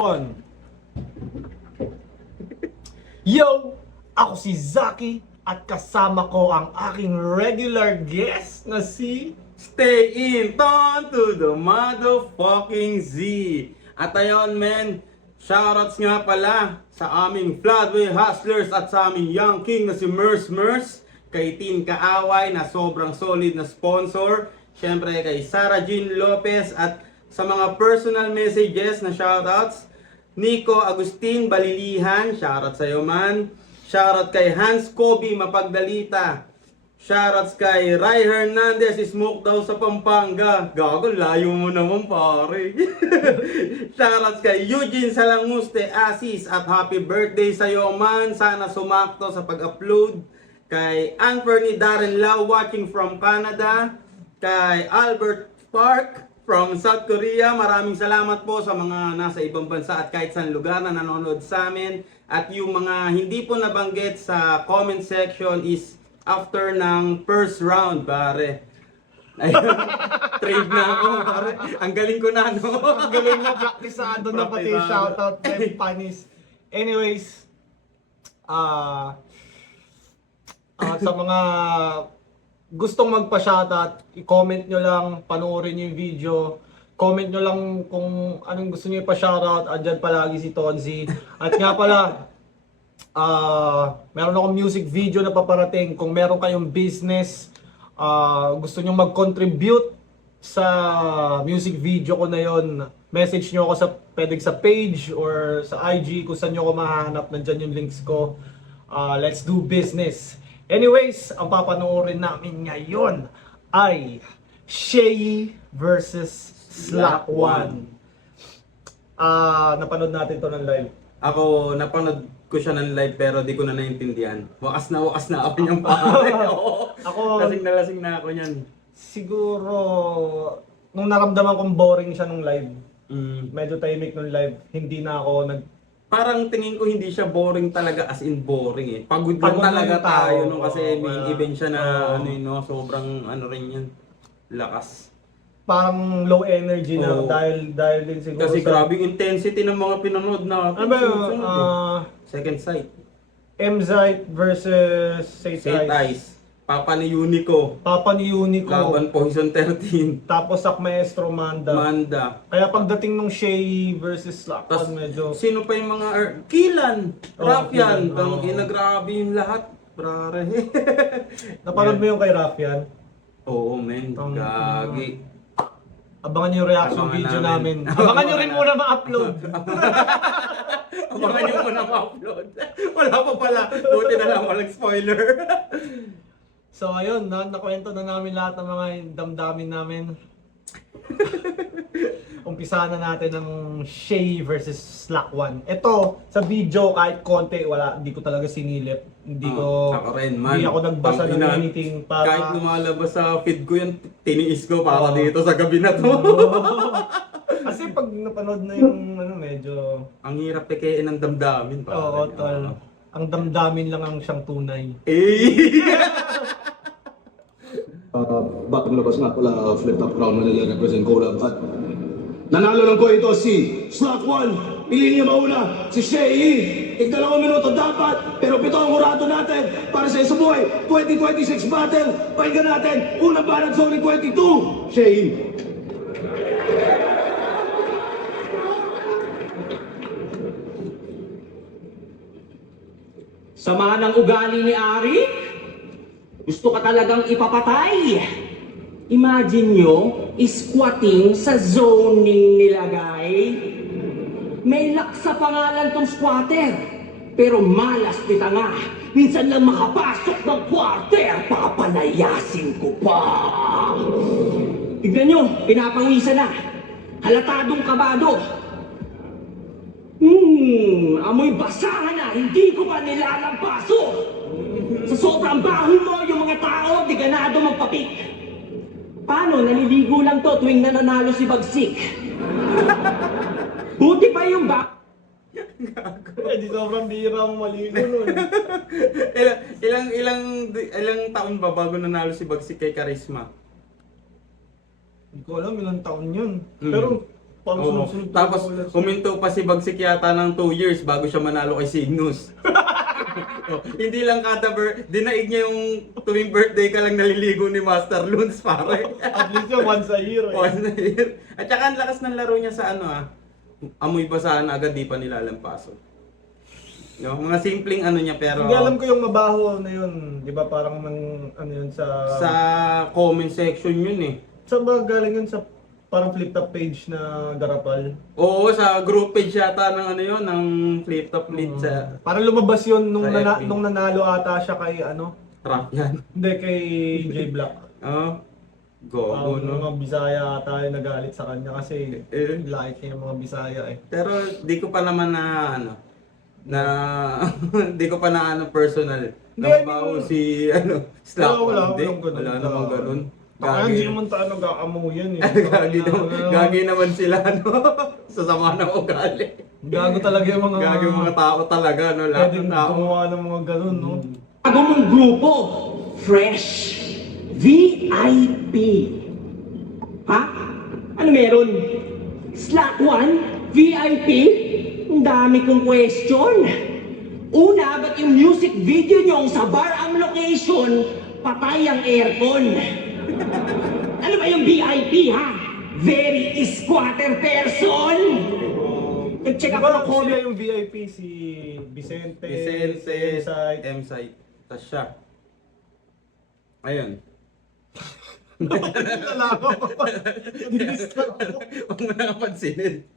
On. Yo! Ako si Zaki at kasama ko ang aking regular guest na si... Stay in, turn to the motherfucking Z. At ayun men, shoutouts nga pala sa aming Floodway Hustlers at sa aming Young King na si Mers, kay Team Kaaway na sobrang solid na sponsor, syempre kay Sarah Jean Lopez at sa mga personal messages na shoutouts, Nico Agustin Balilihan, shoutout sa iyo man. Shoutout kay Hans Kobe Mapagdalita. Shoutouts kay Ray Hernandez, smoke daw sa Pampanga. Gago, layo mo naman pare. Shoutouts kay Eugene Salanguste Asis at happy birthday sa iyo man. Sana sumakto sa pag-upload. Kay Anthony Darren Lau watching from Canada. Kay Albert Park from South Korea. Maraming salamat po sa mga nasa ibang bansa at kahit saan lugar na nanonood sa amin. At yung mga hindi po nabanggit sa comment section is after ng first round, pare. Ayun, trade na ako, pare. Ang galing ko na, no? Ang galing na, praktisado na pati. Shoutout kay Panis. Anyways, sa mga gustong magpa-shoutout, i-comment nyo lang, panoorin nyo yung video. Comment nyo lang kung anong gusto nyo ipa-shoutout. Andyan palagi si Tonzi. At nga pala, meron akong music video na paparating. Kung meron kayong business, gusto nyo mag-contribute sa music video ko na yon, message nyo ako pwedeng sa page or sa IG kung saan nyo ako mahanap. Nandyan yung links ko. Let's do business. Anyways, ang papanoorin namin ngayon ay Shay versus Slack One. Napanood natin to ng live. Ako, napanood ko siya ng live pero di ko na naintindihan. Wakas na ako niyang pare. Ako, lasing na ako niyan. siguro, nung naramdaman kong boring siya nung live, Mm. medyo tahimik nung live, hindi na ako Parang tingin ko hindi siya boring talaga as in boring eh. Pagod lang Pagod na talaga yung tao. tayo no kasi may Oo, event siya na oo. ano yun, no, sobrang ano rin yan. Lakas. parang low energy na Oo. dahil din siguro Kasi sa... grabe yung intensity ng mga pinanood na Ano ba yun? sunod-sunod eh. Second sight. M-Zite versus Saint Saint Ice. Ice. Papa ni Unico. Papa ni Unico. Laban Poison 13. Tapos Sak Maestro Manda. Manda. Kaya pagdating nung Shay versus Slack Tapos One, medyo... sino pa yung mga Kilan. Oh, Rafian. Kilan, oh. Grabe yung lahat. Brare. Napanood mo yung kay Rafian? Oo men. Ang- Gagi. Abangan niyo yung reaction Abangan video namin. namin. Abangan niyo rin muna ma-upload. Abangan nyo muna ma-upload. Wala pa pala. Buti na lang walang spoiler. So ayun, nakwento na namin lahat ng mga damdamin namin. Umpisa na natin ng Shay versus Slack One. Ito, sa video kahit konti, hindi ko talaga sinilip. Hindi Ako rin, man. Hindi ako nagbasa ng Tangina. anything para... Kahit lumalabas sa feed ko yan, tiniis ko para dito sa gabi na to. Kasi pag napanood na yung medyo... Ang hirap pekein ng damdamin. Oo, tol. Ang damdamin lang ang siyang tunay. Batang labas nga pala, flip-top crown na nire-represent Collab at nanalo ng ko ito si Slack One. Piliin niya mauna, si Shay. Tig-2 minuto dapat, pero 7 ang hurado natin para sa isang buhay 2026 battle. Pakinggan natin, unang banat sa 22, Shay. Sama ng ugali ni Ari? Gusto ka talagang ipapatay? Imagine nyo, squatting sa zoning nilagay. May laksa pangalan tong squatter. Pero malas pitanga. Minsan lang makapasok ng quarter, papalayasin ko pa. Tignan nyo, pinapangisan na. Halatadong kabado. Amoy basahan na, hindi ko pa nilalampaso. Sa sobrang baho mo, yung mga tao, di ganado magpapik. Paano, naliligo lang to tuwing nananalo si Bagsik. Buti pa yung Di sobrang bira ang maligo nun. ilang taon ba bago nanalo si Bagsik kay Charisma? Hindi ko alam ilang taon yun. Mm. Pero Parang Oo. sunod-sunod Tapos ulit. huminto pa si Bagsik yata ng 2 years bago siya manalo kay Cygnus. Hindi lang kada dinaig niya yung tuwing birthday ka lang naliligo ni Master Loons, pare. At least yung once a year eh. Once a year. At saka ang lakas ng laro niya sa amoy basahan agad di pa nilalampaso. No, mga simpleng ano niya pero Hindi alam ko yung mabaho na yun. Di ba parang ano yun sa comment section yun eh. Saan ba galing yun sa parang flip top page na Garapal? Oo, sa group page yata ng ano yun, ng flip top lead sa Parang lumabas yun nung, Sa FB. nung nanalo ata siya kay ano? trap yan. Hindi, kay J Black. Oh, gogo no. Mga Bisaya ata yung nagalit sa kanya kasi Eh. like niya yung mga Bisaya eh. Pero di ko pa naman di ko pa na personal. Hindi, Nababaw I mean, si Slack. wala Hindi, ganun. wala namang ganun. Kaya hindi naman tayo nag-aamoy yan eh. Gagi naman sila sa sama ng ugali. Gago talaga yung mga... Gagi yung mga tao talaga lahat Pwedeng ng tao. gumawa ng mga ganun, no? Bago mong grupo, Fresh, VIP. Ha? Ano meron? Slack 1, VIP? Ang dami kong question. Una, ba't yung music video nyo sa bar ang location, patay ang aircon? Ano ba yung VIP, ha? Very squatter person? Nag-check ako ng Sila comment. yung VIP, si Vicente, Vicente, Site. M-Site, tas siya. Ayun. Huwag mo na kapansinin.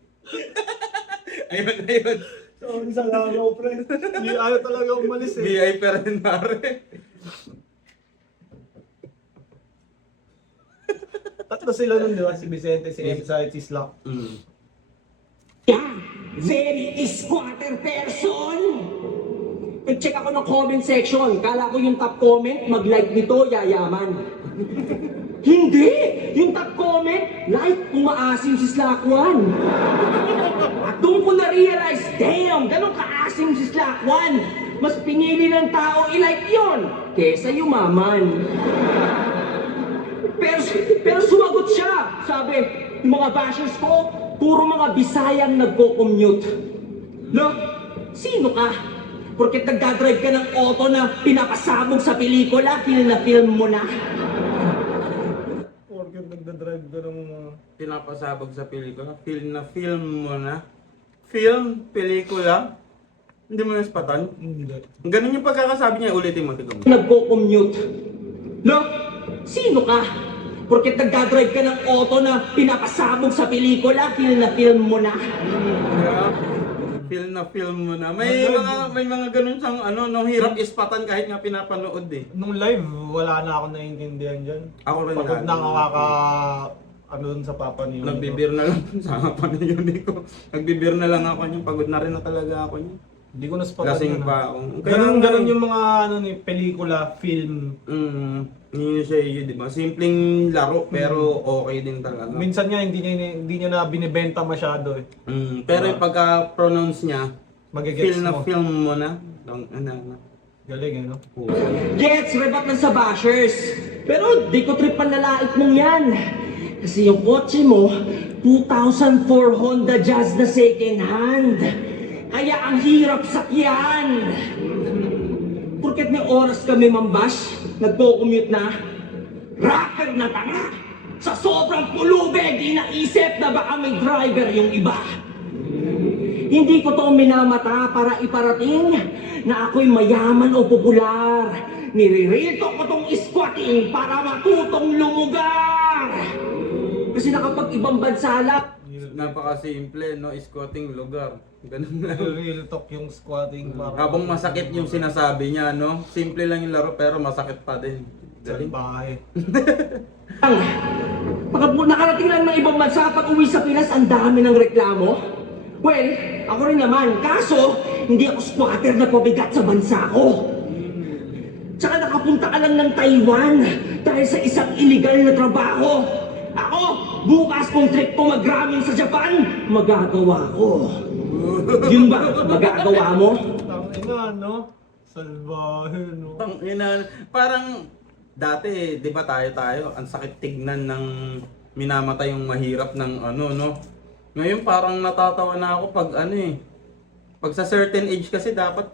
Ayun. Sorry sa laro, friend. Hindi ayaw talaga umalis eh. VIP pa rin, pare. Tatlo sila nun, di ba? Si Vicente, si M-Site, si Slack. Mm. Yeah, very squatter person. Nag-check ako ng comment section. Kala ko yung top comment, mag-like nito, yayaman. Hindi! Yung top comment, like, umaasim si Slack 1. At doon ko na-realize, damn, ganun kaasim si Slack 1. Mas pinili ng tao i-like yon kesa yumaman. Pero sumagot siya. Sabi, yung mga bashers ko, puro mga Bisayang nagko-commute. No? Sino ka? Porket nagdadrive ka ng auto na pinapasabog sa pelikula, film na film mo na. Porket nagdadrive ka ng... Pinapasabog sa pelikula. Film mo na. Film, pelikula. Hindi mo naspatan. Hindi. Ganun yung pagkakasabi niya, ulitin mo. Tignan mo. Nagko-commute. No? Sino ka? Porket nagdadrive ka ng auto na pinapasabog sa pelikula, film na film mo na. Film mo na. May mga ganun siyang no, hirap ispatan kahit nga pinapanood eh. Nung live, wala na ako naiintindihan dyan. Ako rin Pagod na. na nakaka... Ano dun sa papa niyo. Nagbibir na lang sa panayunin ko. Nagbibir na lang ako niyan. Pagod na rin na talaga ako niyan. Hindi ko naspatan Lasing yun, pa ah. ako. Ganun yung mga pelikula, film. Yun siya yun, di ba? Simpleng laro pero okay din talaga. Minsan nga hindi niya na binibenta masyado eh. Pero yung pagka-pronounce niya, Magigets mo. film mo na. Ano. Galing eh, no? Gets, rebat lang sa bashers. Pero di ko trip panlalait mong yan. Kasi yung kotse mo, 2004 Honda Jazz na second hand. Kaya ang hirap sakyan. Porket may oras kami mambash, nagpo-commute na. Rocker na tanga! Sa sobrang pulube, di naisip na baka may driver yung iba. Hindi ko to minamata para iparating na ako'y mayaman o popular. Niririto ko tong squatting para matutong lumugar. Kasi nakapag ibang bansa lang, Napaka-simple, no? Squatting lugar. Ganun lang. Real talk yung squatting. Habang masakit yung sinasabi niya, no? Simple lang yung laro pero masakit pa din. Galing. Salbahe. nakarating lang ng ibang bansa pag uwi sa Pinas, ang dami ng reklamo. Well, ako rin naman. Kaso, hindi ako squatter na pabigat sa bansa ko. Tsaka nakapunta ka lang ng Taiwan dahil sa isang illegal na trabaho. Ako, bukas kung trip ko mag-ramen sa Japan, magagawa ko. Yun ba, magagawa mo? Tangina, no? Salbahe, no? Parang dati, di ba tayo, ang sakit tignan ng minamatay yung mahirap ng no? Ngayon parang natatawa na ako pag ano eh. Pag sa certain age kasi dapat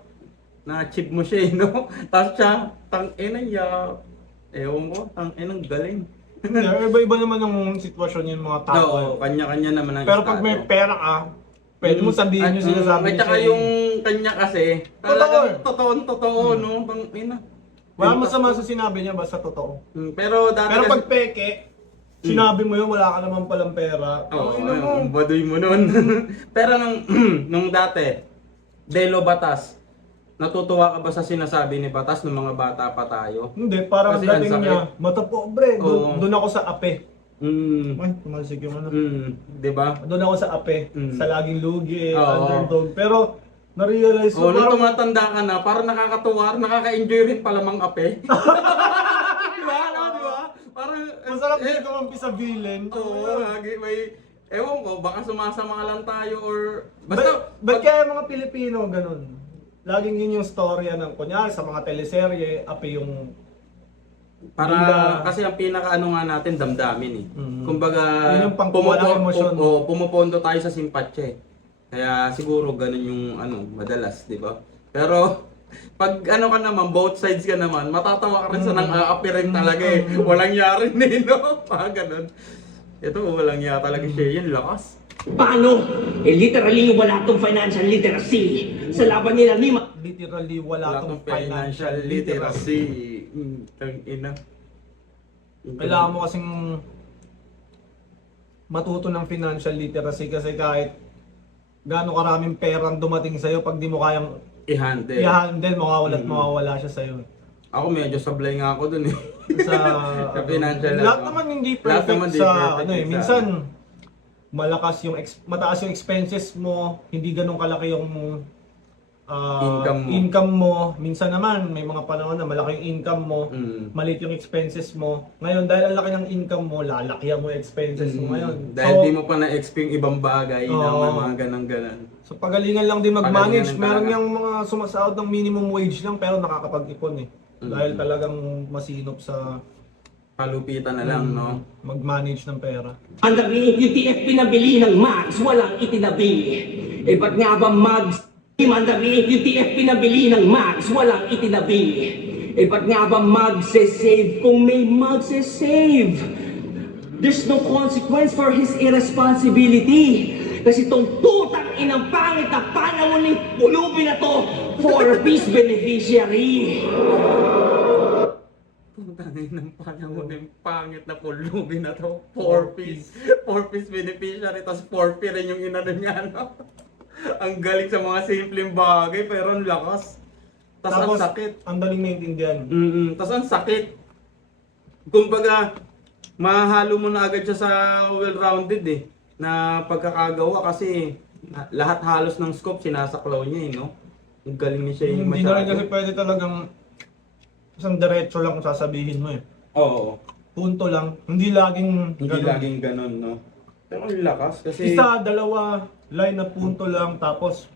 na-achieve mo siya eh, no? Tapos siya, tang-ina niya. Ewan ko, tang-inang galing. Iba-iba naman yung sitwasyon yung mga tao. Oo, kanya-kanya naman ang Pero pag may estado. pera ka, pwede mo sabihin yung sinasabi At ni saka Shay. yung kanya kasi, talagang totoo, no? Tang-ina. Wala masama sa sinabi niya, basta totoo. Pero dati Pero kasi, pag peke, sinabi mo yun, wala ka naman palang pera. Oo, Ang ina mo. ang baduy mo nun. Pero nung dati, Delo Batas, natutuwa ka ba sa sinasabi ni Batas nung mga bata pa tayo? Hindi, parang Kasi ang dating sakit. niya, mata pobre. Oo. Doon ako sa ape. Mm, Ay, tumalsik yung ano. di ba? Doon ako sa ape. Mm. Sa laging lugi, Oo. underdog. Pero, na-realize ko, O, nung parang, tumatanda ka na, parang nakakatuwa, nakaka-enjoy rin pala mang ape. Di ba? Ano, di ba? Parang, masarap din kumampi sa villain. Oo, lagi may, ewan ko, baka sumasama lang tayo or, Ba't kaya mga Pilipino ganun? Laging yun yung storya ng, kunyari, sa mga teleserye, ape yung para, Bida. kasi ang pinaka-ano nga natin, damdamin eh. Mm. Kumbaga, Yun yung pangkuha ng emosyon. pumupondo tayo sa simpatya eh. Kaya siguro ganun yung ano, madalas, di ba? Pero, pag ano ka naman, both sides ka naman, matatawa ka rin sa nang aapi rin talaga eh. Walang yari eh, no? Parang ganun. Ito, walang yari talaga siya. Yan, lakas. Paano? Literally wala tong financial literacy. Sa laban nila ni literally wala Wala tong tong financial literacy. Tang-ina. Kailangan mo kasing matuto ng financial literacy kasi kahit gaano karaming perang dumating sa'yo, pag di mo kayang I-handle. i-handle, mawawala siya sa'yo. Ako medyo sablay nga ako dun eh. Sa, Sa financial lahat ano. naman hindi Lahat perfect naman di sa perfect ano eh. sa- Minsan malakas yung mataas yung expenses mo, hindi ganun kalaki yung income mo. Minsan naman may mga panahon na malaki yung income mo, maliit yung expenses mo. Ngayon dahil ang laki ng income mo, lalakihan mo yung expenses mo ngayon. Dahil So, di mo pa na-expect yung ibang bagay na Oo. may mga ganang-ganan. so pagalingan lang din mag-manage. Pagalingan Meron talaga. yung mga sumasahod ng minimum wage lang pero nakakapag-ipon eh. Dahil talagang masinop sa Palupitan na lang, no? mag-manage ng pera. ang dami yung TF pinabili ng Mags, walang itinabi. Ba't nga ba Mags? Ang dami yung TF pinabili ng Mags, walang itinabi. Ba't nga ba Mags save kung may Mags save? There's no consequence for his irresponsibility. Kasi tong tutang inang pangit na panahon ng pulubi na to, 4-piece beneficiary. Putangin ng panahon ng pangit na pulubi na to. 4-piece. 4-piece beneficiary, tapos 4P rin yung inano niya, no? Ang galing sa mga simpleng bagay, pero ang lakas. Tapos ang sakit. Ang daling maintindihan. Tapos ang sakit. Kumbaga, mahalo mo na agad siya sa well-rounded eh. Na pagkakagawa kasi lahat halos ng scope sinasaklaw niya eh, no? Ang galing niya siya yung Hindi na rin kasi pwede talagang isang diretso lang sasabihin mo eh. Oo. Punto lang. Hindi laging Hindi ganun. laging ganun, no? Pero ang lakas kasi... Isa, dalawa, line na punto lang, tapos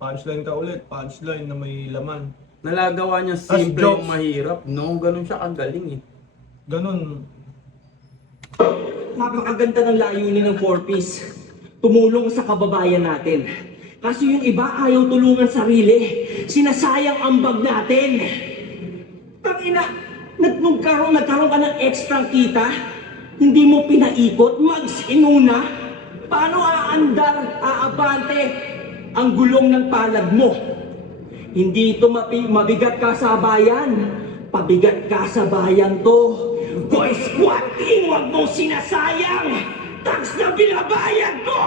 punchline ka ulit, punchline na may laman. Nalagawa niya As simple jokes. yung mahirap. No, ganun siya kagaling eh. Ganun. Napakaganda ng layunin ng 4-piece. Tumulong sa kababayan natin. Kaso yung iba ayaw tulungan sarili. Sinasayang ambag natin. Tangina, nagkaroon ka ng extra kita, hindi mo pinaikot, Mags inuna. Paano aandar, aabante ang gulong ng palad mo? Hindi ito mabigat ka sa bayan. Pabigat ka sa bayan to. Boy squatting, wag mong sinasayang! Tax na binabayad mo!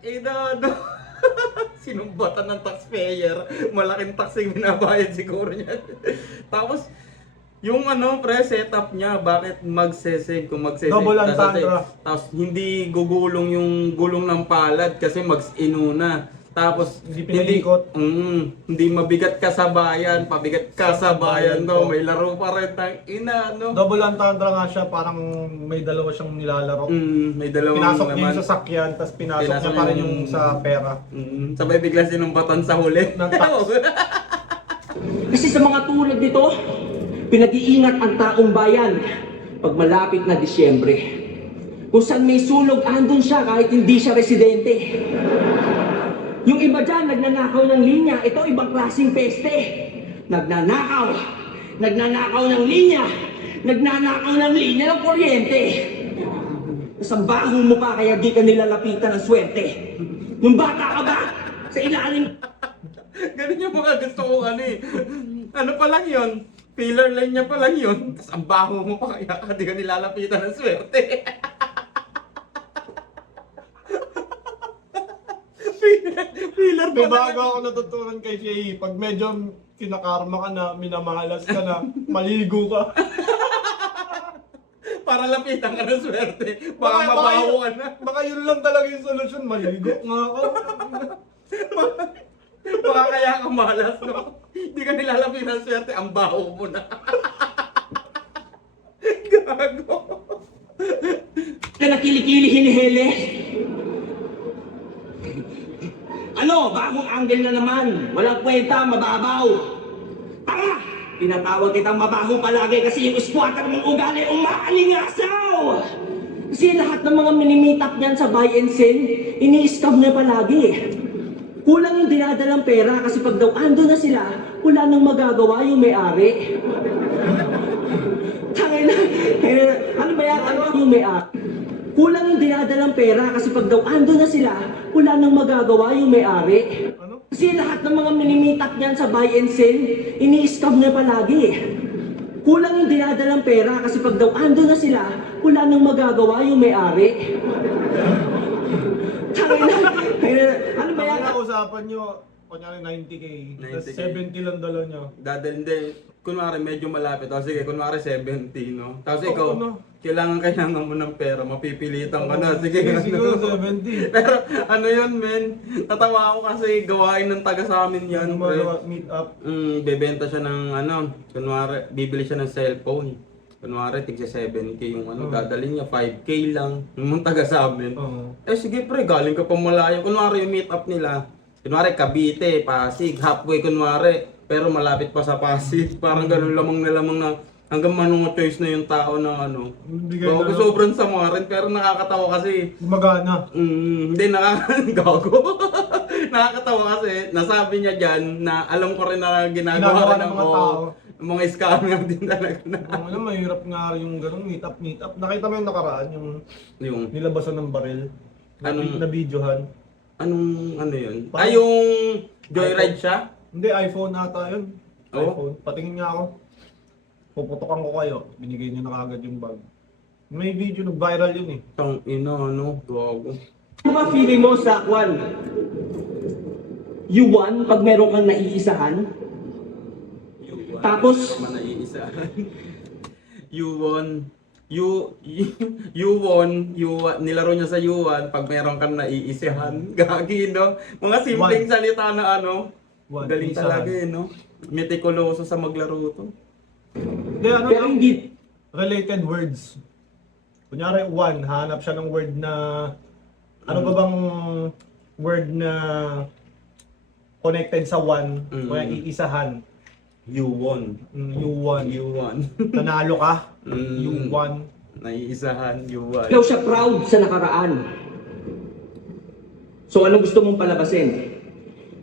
Ina, no? Sinumbatan ng taxpayer. Malaking tax yung binabayad siguro niya. Tapos, yung ano, setup niya, bakit magsesave kung magsesave. Double entendre. Tapos, hindi gugulong yung gulong ng palad kasi inuna. Tapos, Hindi pinaikot. hindi mabigat ka sa bayan, pabigat ka sa bayan, no? May laro pa rin, ina, no? Double entendre nga siya, parang may dalawa siyang nilalaro. May dalawang Pinasok niya naman. yung sasakyan, tapos pinasok niya Pinasok pa rin yung- yung sa pera. Sabay bigla sinumbatan sa huli. Ng tax. Kasi sa mga tulad nito, pinag-iingat ang taong bayan pag malapit na Disyembre. Kung saan may sulog, andun siya kahit hindi siya residente. Yung iba dyan, nagnanakaw ng linya. Ito, ibang klaseng peste. Nagnanakaw ng linya. Nagnanakaw ng linya ng kuryente. Isang baho mo pa kaya di ka nilalapitan ng swerte. Nung bata ka ba, sa ilalim... Ganun yung mga gusto kong ano eh. Ano pa lang yun? Filler line niya pa lang yun. Tapos ang baho mo pa kaya di ka nilalapitan ng swerte. Filler May pa bago lang. ako natutunan kay Shay. Pag medyo kinakarma ka na, minamalas ka na, maligo ka. Para lapitan ka ng swerte. Baka mabaho ka na. Baka yun lang talaga yung solusyon. Maligo nga ako. Baka kaya ka malas, no? Hindi ka nilalapitan ng swerte, ang baho mo na. Gago. ka nakilikili hinihili. Ano, bagong angle na naman. Walang kwenta, mababaw. Tanga! Tinatawag kitang mabaho palagi kasi yung squatter mong ugali umaalingasaw! Kasi lahat ng mga minimeetup niyan sa buy and sell, ini-scam na palagi. Kulang yung dinadalang pera kasi pag daw ando na sila, wala nang magagawa yung may-ari. Tangina, ano ba yan? Ano yung may-ari? Kulang yung dinadalang pera kasi pag daw ando na sila, wala nang magagawa yung may-ari. Ano? Kasi lahat ng mga minimeetup niyan sa buy and sell, ini-scam na palagi. Kulang yung dinadalang pera kasi pag daw ando na sila, wala nang magagawa yung may-ari. Ano ba yan? Ang usapan nyo, kunyari 90k, tapos 90K. 70 lang dala nyo. Hindi. Kunwari medyo malapit. O sige, kunwari 70, no? Tapos Oo, ikaw, ano? kailangan mo ng pera, mapipilitan ka na. Sige, Siguro ano? 70. Pero ano yun, men? Natawa ako kasi gawain ng taga sa amin yan, Ano pre. mga meet up. Bebenta siya ng ano, kunwari, bibili siya ng cellphone. Kunwari, tigsa 7k yung ano, dadalhin niya 5k lang. Yung mga taga sa amin. Oo. Eh sige pre, galing ka pa malayo. Kunwari yung meet up nila. Kunwari Cavite, Pasig, halfway kunwari. Pero malapit pa sa Pasig. Parang ganun lamang na hanggang manungo choice na yung tao ng ano. Hindi So, kayo sobrang sama rin, pero nakakatawa kasi. Magana. Hindi, gago. Nakakatawa kasi, nasabi niya dyan na alam ko rin na ginagawa Ginagawa rin ng ng mga tao. mga scammer din talaga na. Ang mahirap nga yung ganun, meet up. Nakita mo yung nakaraan, Yung, nilabasan ng baril. Anong- Na videohan. anong ano yun? Parang- Yung joyride siya? Hindi, iPhone ata yun. Oo? iPhone. Patingin nga ako. Puputokan ko kayo. Binigay niyo na kagad yung bag. May video, nag-viral yun eh. Tang ina, ano, gago. Ano ba feeling mo sa Kwan? You won pag meron kang naiisahan? Tapos? Naman naiisa. You won. You won. Nilaro niya sa U1 pag meron kang naiisihan. Gagi, no? Mga simpleng One. salita na ano. One, Galing isahan. talaga eh, no? Metikuloso sa maglaro to. Hindi, ano Pero lang, hindi. related words. Kunyari, one, hanap siya ng word na... Ano ba bang word na connected sa one, kaya iisahan? You won. You won. You won. Nanalo ka. Mm. You won. Naiisahan, you won. Ikaw siya proud sa nakaraan. So ano gusto mong palabasin?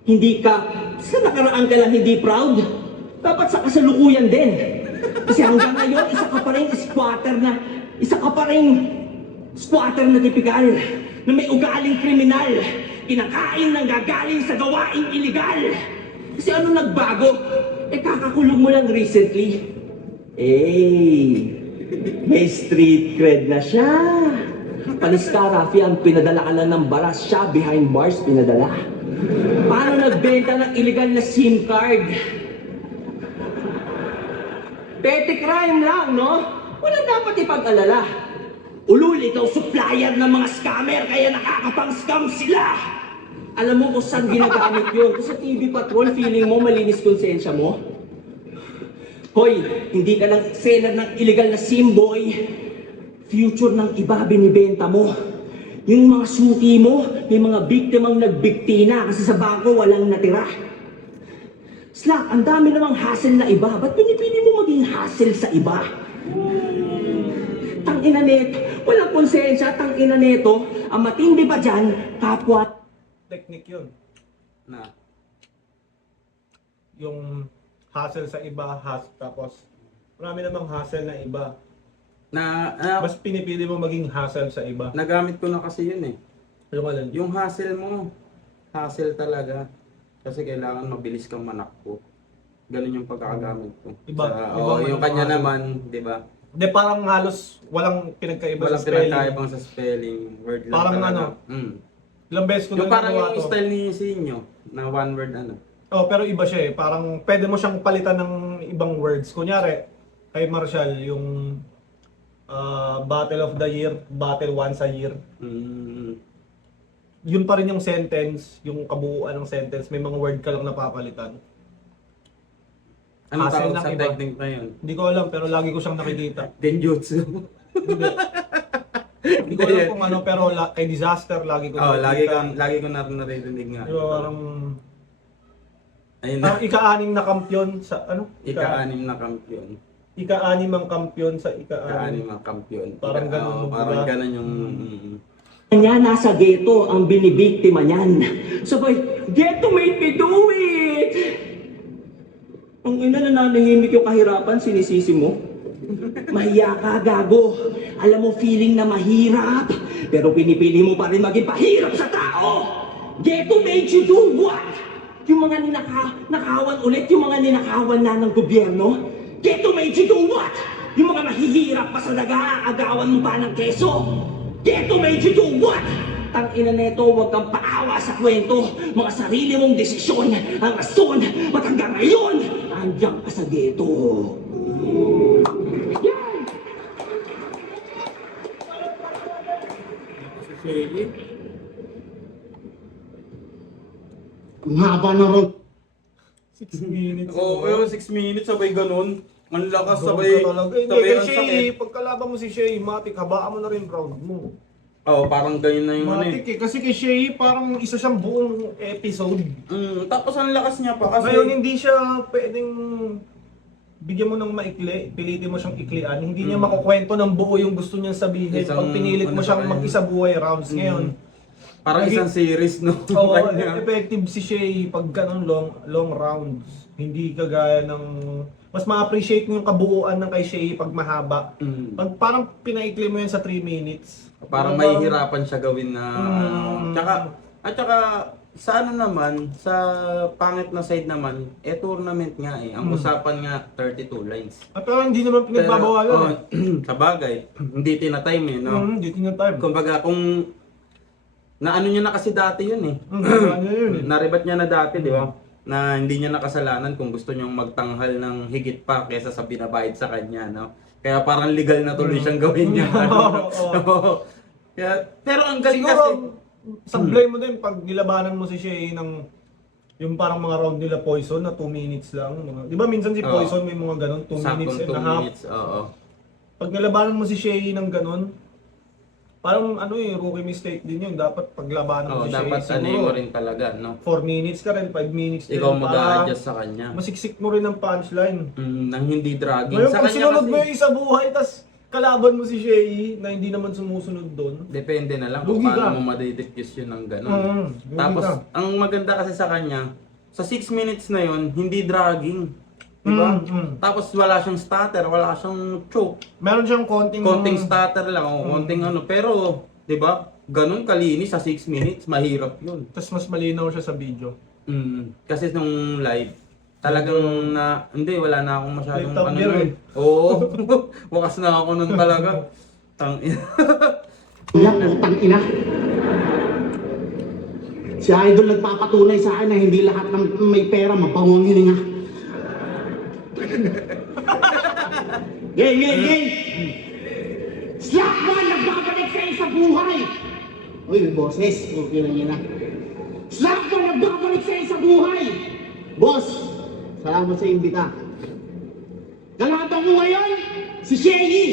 Hindi ka, sa nakaraan ka lang hindi proud? Dapat sa kasalukuyan din. Kasi hanggang ngayon, isa ka pa rin squatter na tipikal, na may ugaling kriminal, kinakain ng gagaling sa gawaing iligal. Kasi ano nagbago? Kakakulong mo lang recently. May street cred na siya. Paliska, Rafi, ang pinadala ka lang ng baras, siya behind bars pinadala. Paano nagbenta ng illegal na SIM card? Petty crime lang, no? Wala dapat ipag-alala. Ulul, ikaw supplier ng mga scammer, kaya nakakapang-scam sila. Alam mo kung saan ginagamit yun? Kung sa TV Patrol, feeling mo malinis konsensya mo? Hoy, hindi ka lang seller ng illegal na SIM, boy. Future ng iba binibenta mo. Yung mga suki mo, may mga biktimang nagbiktina kasi sa bangko walang natira. Slack, ang dami namang hassle na iba. Ba't pinipili mo maging hassle sa iba? Tangina net, Walang konsensya, tangina neto. Ang matindi pa dyan, kapwa Technique yun. Na. Yung hassle sa iba, tapos marami namang hassle na iba. Mas pinipili mo maging hassle sa iba. Nagamit ko na kasi yun eh. Yung alin? Yung hassle mo, hassle talaga. Kasi kailangan mabilis kang manakpo. Ganun yung pagkakagamit ko. Iba yung kanya naman, di ba? Hindi, parang halos walang pinagkaiba Walang sa spelling. pinagkaibang sa spelling. Word lang Parang talaga. ano, Ilang beses ko Yung na parang nagawa yung to. style ni Sinyo, na one word ano. Oh, pero iba siya eh. Parang pwede mo siyang palitan ng ibang words. Kunyari, kay Marshall, yung Battle of the Year, Battle Once a Year. Yun pa rin yung sentence, yung kabuuan ng sentence. May mga word ka lang napapalitan. Anong Hassle tawag ng sa iba. technique na yun? Hindi ko alam, pero lagi ko siyang nakikita. Genjutsu. Hindi. Hindi ko alam kung ano, pero kay Disaster, lagi ko lagi ko naririnig nga. Di ba, parang Ayun na. ika-anim na kampiyon sa ano? Ika-anim na kampiyon. Ika-anim ang kampiyon sa ika-anim. Ika-anim ang kampiyon. Parang ganun, Parang diba? ganun yung... niya nasa ghetto ang binibiktima niyan. Sabay, ghetto made me do it! Ang ina, nananahimik yung kahirapan, sinisisi mo. Mahiya ka, gago. Alam mo, feeling na mahirap. Pero pinipili mo pa rin maging pahirap sa tao. Ghetto made you do what? Yung mga nakawan ulit, yung mga ninakawan na ng gobyerno. Ghetto made you do what? Yung mga mahihirap pa sa nag-aagawan mo pa ng keso. Ghetto made you do what? Tangina neto, huwag kang paawa sa kwento. Mga sarili mong desisyon ang rason. Ba't hanggang ngayon, andiyan ka sa ghetto. Yan! Ang haba na ron. 6 minutes. Oo, 6 minutes, sabay ganun. Ang lakas, Doon sabay... ka talaga. Hindi, Sabay kay ang Shay, sakit. pagkalaban mo si Shay, matik, habaan mo na rin round mo. Oo, parang ganyan na yung ano Matik eh, kasi kay Shay, parang isa siyang buong episode. Tapos ang lakas niya pa kasi... Ngayon, hindi siya pwedeng bigyan mo ng maikli, pilitin mo siyang iklian, hindi niya makukwento ng buo yung gusto niyang sabihin. Isang- Pag pinilit mo ano siyang pa rin. mag-isa buhay rounds ngayon, Parang Lagi- isang series, no? oo, Kanya. effective si Shay pag ganun long rounds. Hindi kagaya ng mas ma-appreciate mo yung kabuuan ng kay Shay pag mahaba. Pag parang pinaikli mo yan sa 3 minutes. Parang Parang- mahihirapan siya gawin na... Tsaka, sa ano naman, sa pangit na side naman, tournament nga eh. Ang usapan nga, 32 lines. At pero hindi naman pinagbabawalan eh. Sa bagay, hindi tinatime eh, no? Hindi tinatime. Kumbaga, kung... Naano niya na kasi dati yun eh. Ano yun eh. Naribat niya na dati, di ba? Na hindi niya nakasalanan kung gusto niyang magtanghal ng higit pa kaysa sa binabayad sa kanya, no? Kaya parang legal na tuloy siyang gawin niya. Oo. Kaya, pero ang galing Siguro, kasi... sablay mo din pag nilabanan mo si Shay ng yung parang mga round nila Poison na 2 minutes lang. Di ba minsan si Oo. Poison may mga ganun, 2 minutes Saktong and a 2 half. minutes, oo. Pag nilabanan mo si Shay ng ganun, parang ano eh, rookie mistake din yun. Dapat paglabanan mo Oo, si Shay, dapat ano mo siguro rin talaga, no? 4 minutes ka rin, 5 minutes din. Ikaw para mag-a-adjust sa kanya. Masiksik mo rin ang punchline. Nang hindi dragging. Ngayon, Sa pag kanya sinunod mo kasi, yung isa buhay, tas kalaban mo si Shay na hindi naman sumusunod doon. depende na lang kung Lugi paano ka. mo madidifuse yun ng gano'n. Lugi Tapos, ka. ang maganda kasi sa kanya, sa 6 minutes na yun, hindi dragging. Diba? Tapos wala siyang stutter, wala siyang choke. Meron siyang konting Stutter lang, konting ano. Pero, di ba, ganun kalinis sa 6 minutes, mahirap yun. tas mas malinaw siya sa video. Kasi nung live, talagang hindi, wala na akong masyadong Live top ano gear nun. eh. Oo, wakas na ako nun talaga. Kaya putang ina. Si Idol nagpapatunay sa akin na hindi lahat ng may pera mapangong hininga. Yay! Slap one nagbabalik kayo sa buhay! Uy, boses. Okay lang yun ah. Slap one nagbabalik kayo sa buhay! Boss, salamat sa imbita. Kalaban mo ngayon, si Shelly,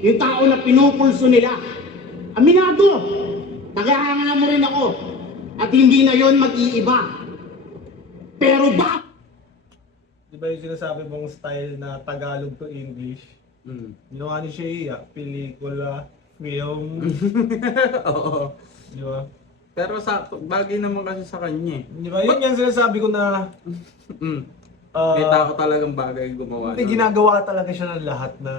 yung tao na pinupulso nila. Aminado, tagahanga mo rin ako. At hindi na yon mag-iiba. Pero ba? Di ba yung sinasabi mong style na Tagalog to English? Ginawa ni Shay, pelikula. Yung, Oo. di ba? Pero bagay naman kasi sa kanya eh. Di ba? Yun yung sinasabi ko na Mm. ah, May tao talagang bagay gumawa. hindi, nun. ginagawa talaga siya ng lahat na...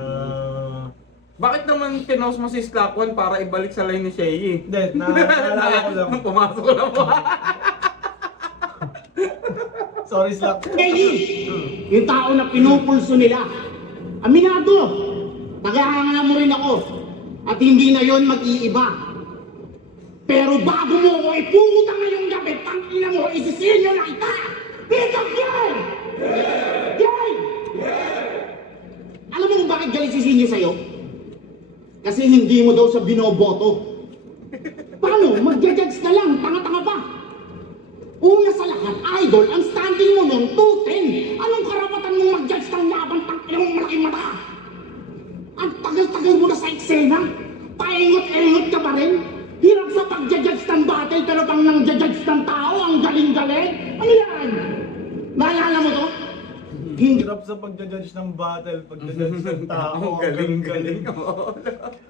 Bakit naman pinost mo si Slack One para ibalik sa line ni Shay? Hindi, naalala ko lang. Pumasok lang mo. Sorry, Slack. Eddie, yung tao na pinupulso nila. Aminado, tagahanga mo rin ako. At hindi na yon mag-iiba. Pero bago mo ako ipungutan ngayong gabi, tangina mo, isisinyo na kita! Pick up game! Game! Alam mo kung bakit galit si Sinyo sa'yo? Kasi hindi mo daw sa binoboto. Paano? Mag-judge ka lang, tanga-tanga pa. Una sa lahat, idol, ang standing mo nun, 210. Anong karapatan mong mag-judge ng laban tangina mong malaking mata? Ang tagal-tagal mo na sa eksena. Paingot-ingot ka pa rin. Hirap sa pag-judge ng battle, pero pang nang-judge ng tao, ang galing-galing. Ano yan? Naalala mo to? Hindi. Hirap sa pag-judge ng battle, pag-judge ng tao. Ang galing-galing.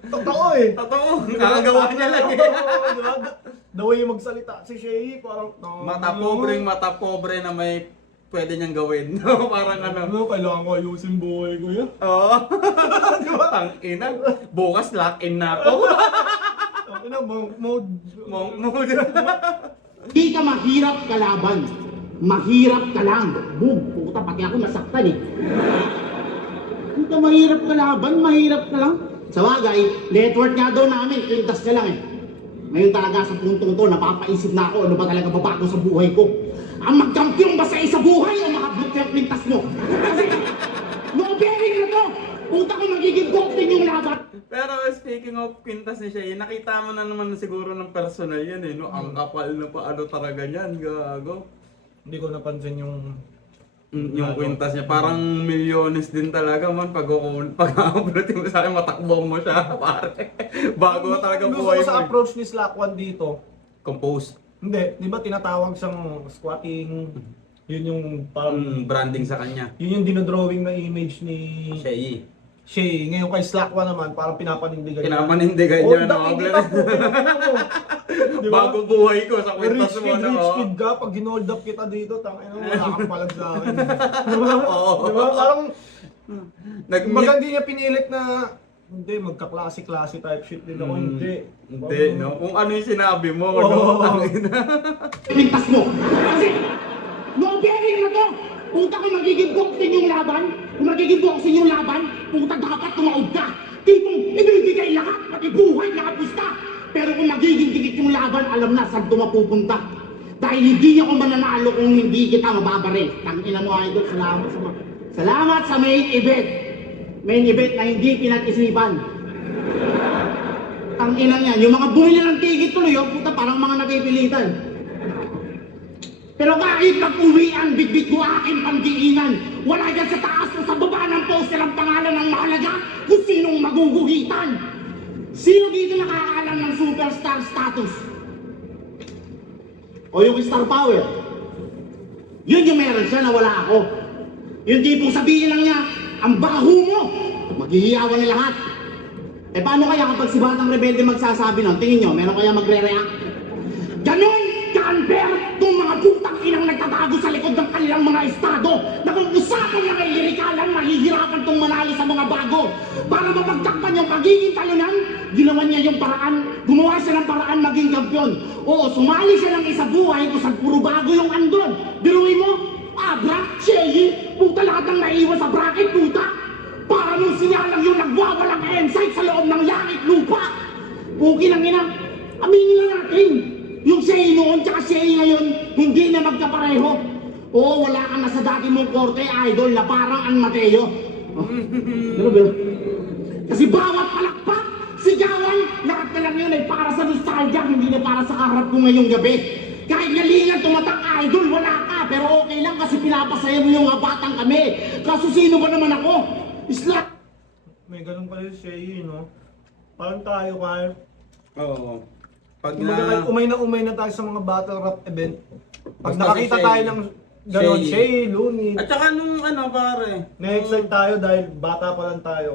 Totoo eh. Totoo. Nakagawa niya lang eh. Oo, di ba? The way magsalita si Shay, parang... Mata pobre na may pwede niyang gawin. Parang ano. Ano, kailangan ko ayusin buhay ko yan. Oo. Tangina. Bukas lock in na ako. Ano, mode. Mode. Di ka mahirap kalaban. Mahirap ka lang. Bug, puta, pati ako nasaktan eh. Di ka mahirap kalaban, mahirap ka lang. Sa bagay, network nga daw namin, quintas na lang eh. Ngayon talaga sa puntong to, napapaisip na ako ano ba talaga babago sa buhay ko. Ang magkampiyon ba sa isa buhay o makablok yung quintas mo? Kasi, no bearing na to! Puta ko magiging boxing yung laban. Pero speaking of quintas ni Shay, nakita mo na naman siguro ng personal yan eh. No? Ang kapal na paano talaga yan. Gago. Hindi ko napansin yung... Yung kwintas niya, parang milyones din talaga man pag-upload mo sa akin, matakbong mo siya, pare. Bago talaga Gusto buhay ko sa mo. approach ni Slack One dito. Compose. Hindi, di ba tinatawag siyang squatting, yun yung parang... Branding sa kanya. Yun yung dinodrawing na image ni Shay. Shay. Ngayon kay Slack One naman, parang pinapanindigan niya. Pinapanindigan Oh, niya, no? kita po, Di ba? Bago buhay ko sa kwintas Rich mo, kid, no? rich kid ka, pag ginold up kita dito, tangin mo, wala kang palag sa akin. Di ba? Oo. Di ba? Parang, Nag-meet. kumbaga hindi niya pinilit na, hindi, magka-classy type shit din ako, hindi. Hindi, no? Kung ano yung sinabi mo, Oo. no? Tangina. Quintas mo. Kasi, no bearing na to! Puta ko magiging boxing yung laban. Kung magiging boxing yung laban, puta dapat tumaob ka. Tipong ibibigay lahat, pati buhay, lahat pusta. Pero kung magiging dikit yung laban, alam na saan ito mapupunta. Dahil hindi ako mananalo kung hindi kita mababaril. Tangina mo, idol, salamat sa main event. Main event na hindi pinag-isipan. Tangina niyan, yung mga bumili ng ticket tuloy, oh, puta, parang mga napipilitan. Pero kahit mag-uwian, bigbig ko aking pandiinan. Wala yan sa taas o sa baba ng poster ang pangalan ng mahalaga kung sinong maguguhitan. Sino dito nakakaalam ng superstar status? O yung star power? Yun yung meron siya na wala ako. Yung tipong sabihin lang niya, ang baho mo, maghihiyawan na lahat. Eh paano kaya kapag si Batang Rebelde magsasabi nun? Tingin nyo, meron kaya magre-react? Ganon ka-unfair kung mga putang inang nagtatago sa likod ng kanilang mga estado na kung usapan niya kay lirikalan, mahihirapan tong manalo sa mga bago. Para mapagtakpan yung pagiging talunan, ginawa niya yung paraan, gumawa siya ng paraan maging kampiyon. Oo, sumali siya ng isa buhay kung saan puro bago yung andon. Biruin mo, Abra, Shelly, puta lahat ng naiwan sa bracket, puta. Para nung sinyalang yung nagwawalang insight sa loob ng langit lupa. Okay lang ina, aminin lang natin. Yung Shay noon tsaka Shay ngayon, hindi na magkapareho. Oo, wala kang nasa dati mong korte, idol, na parang ang Mateo. Oh, ano ba? Kasi bawat palakpak, sigawan, lahat na lang yun ay para sa nostalgia, hindi na para sa kaharap ko ngayong gabi. Kahit galingan tumatak idol, wala ka, pero okay lang kasi pinapasaya mo yung batang kami. Kaso sino ba naman ako? Isla! May ganun pala si Shay, no? Parang tayo kahit... Oo. Pag Kumbaga, kahit umay na tayo sa mga battle rap event. Pag Basta nakakita si Shay. tayo ng gano'n, Shay. Shay, Looney, At saka nung ano pare, na-excite tayo dahil bata pa lang tayo.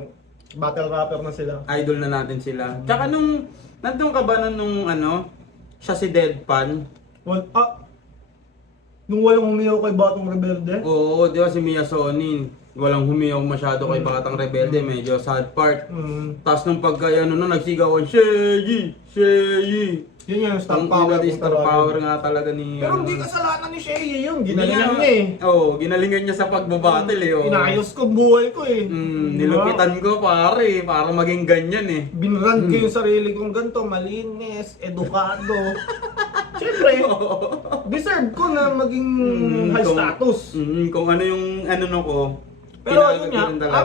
Battle rapper na sila. Idol na natin sila. Tsaka nandun ka ba nung siya si Deadpan? Nung walang humiyaw kay Batong Rebelde? Oo, di ba si Mia Sonin? Walang humiyaw masyado kay Batang Rebelde, medyo sad part. Tapos nung nagsigawan, Sheyi! Sheyi! Yun yung star Ang power. star power nga talaga ni... Pero hindi kasalanan ni Shea yun. Ginalingan niya eh. Oo, ginalingan niya sa pagbabattle eh. Oo. Inayos ko buhay ko eh. Nilupitan ko pare, para maging ganyan eh. Binrand ko yung sarili kong ganito, malinis, edukado. Siyempre, deserve ko na maging high status. Kung ano yung ko. Pero pinag- yun nga, yun talaga.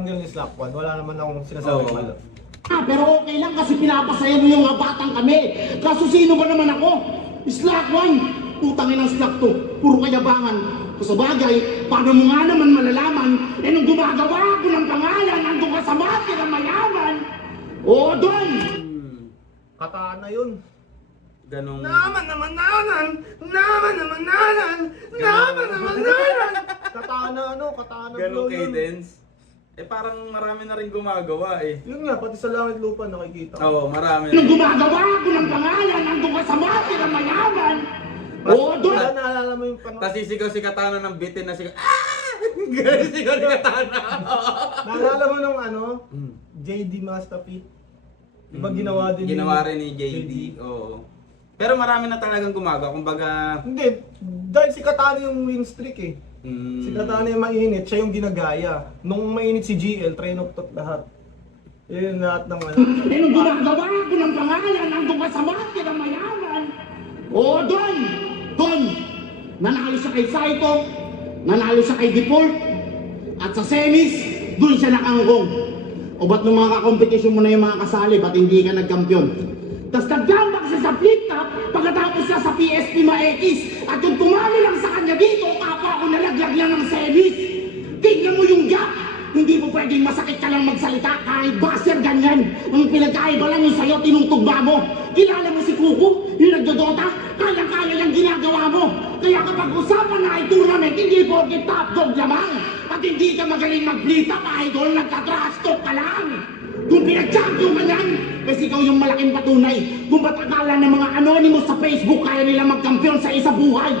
Angle ni Slap One. Wala naman akong sinasabi Oo. malo. Pero okay lang kasi pinapasaya mo yung mga batang kami. Kaso sino ba naman ako? Slack one. Putangin ang slack to. Puro kayabangan. Kung sa bagay, paano mo nga naman malalaman? Nung gumagawa ako ng pangalan, nandun ka sa mati ng mayaman. Oo, doon! Katana yun. Ganong... Katana Ganong flow yun. cadence. Parang marami na rin gumagawa eh. Yun nga, pati sa langit lupa nakikita. Oo, marami Nung na. gumagawa ako ng pangalan, nandun ka sa mati ng mayaman. Oo, doon! Wala, naalala mo yung panahon. Tapos sisigaw si Katana ng bitin na sigaw. Ah! Ganun sigaw ni Katana. Naalala mo nung JD Masterpiece? Diba ginawa din Ginawa rin ni JD. Oo. Pero marami na talagang gumagawa. Kumbaga... Hindi, dahil si Katana yung win streak eh. Si Katana yung mainit, siya yung ginagaya. Nung mainit si GL, train of thought lahat. Yun lahat ng Nung gumagawa ako ng pangalan, nandun ka sa mati ng mayaman. Oo, doon! Doon! Nanalo siya kay Saito, nanalo siya kay Default, at sa semis, doon siya nakangkong. O ba't nung mga kakompetisyon mo na yung mga kasali, ba't hindi ka nagkampiyon? Tapos nag-jump siya sa flip top, pagkatapos siya sa PSP ma-X, at yung tumalo lang sa kanya dito, kapwa ako nalaglag lang ng semis. Tignan mo yung gap! Hindi mo pwedeng masakit ka lang magsalita kahit baser ganyan. Ang pinagkaiba lang yung sa'yo, tinutugba mo. Kilala mo si Kuko, yung nagdodota, kaya-kaya lang ginagawa mo. Kaya kapag usapan na ay tournament, hindi porket top dog lamang. At hindi ka magaling mag-blita kahit doon nagka-trash talk ka lang. Kung pinag-champion ka yan, kasi ikaw yung malaking patunay. Kung ba't akala ng mga anonymous sa Facebook kaya nila magkampiyon sa isa buhay.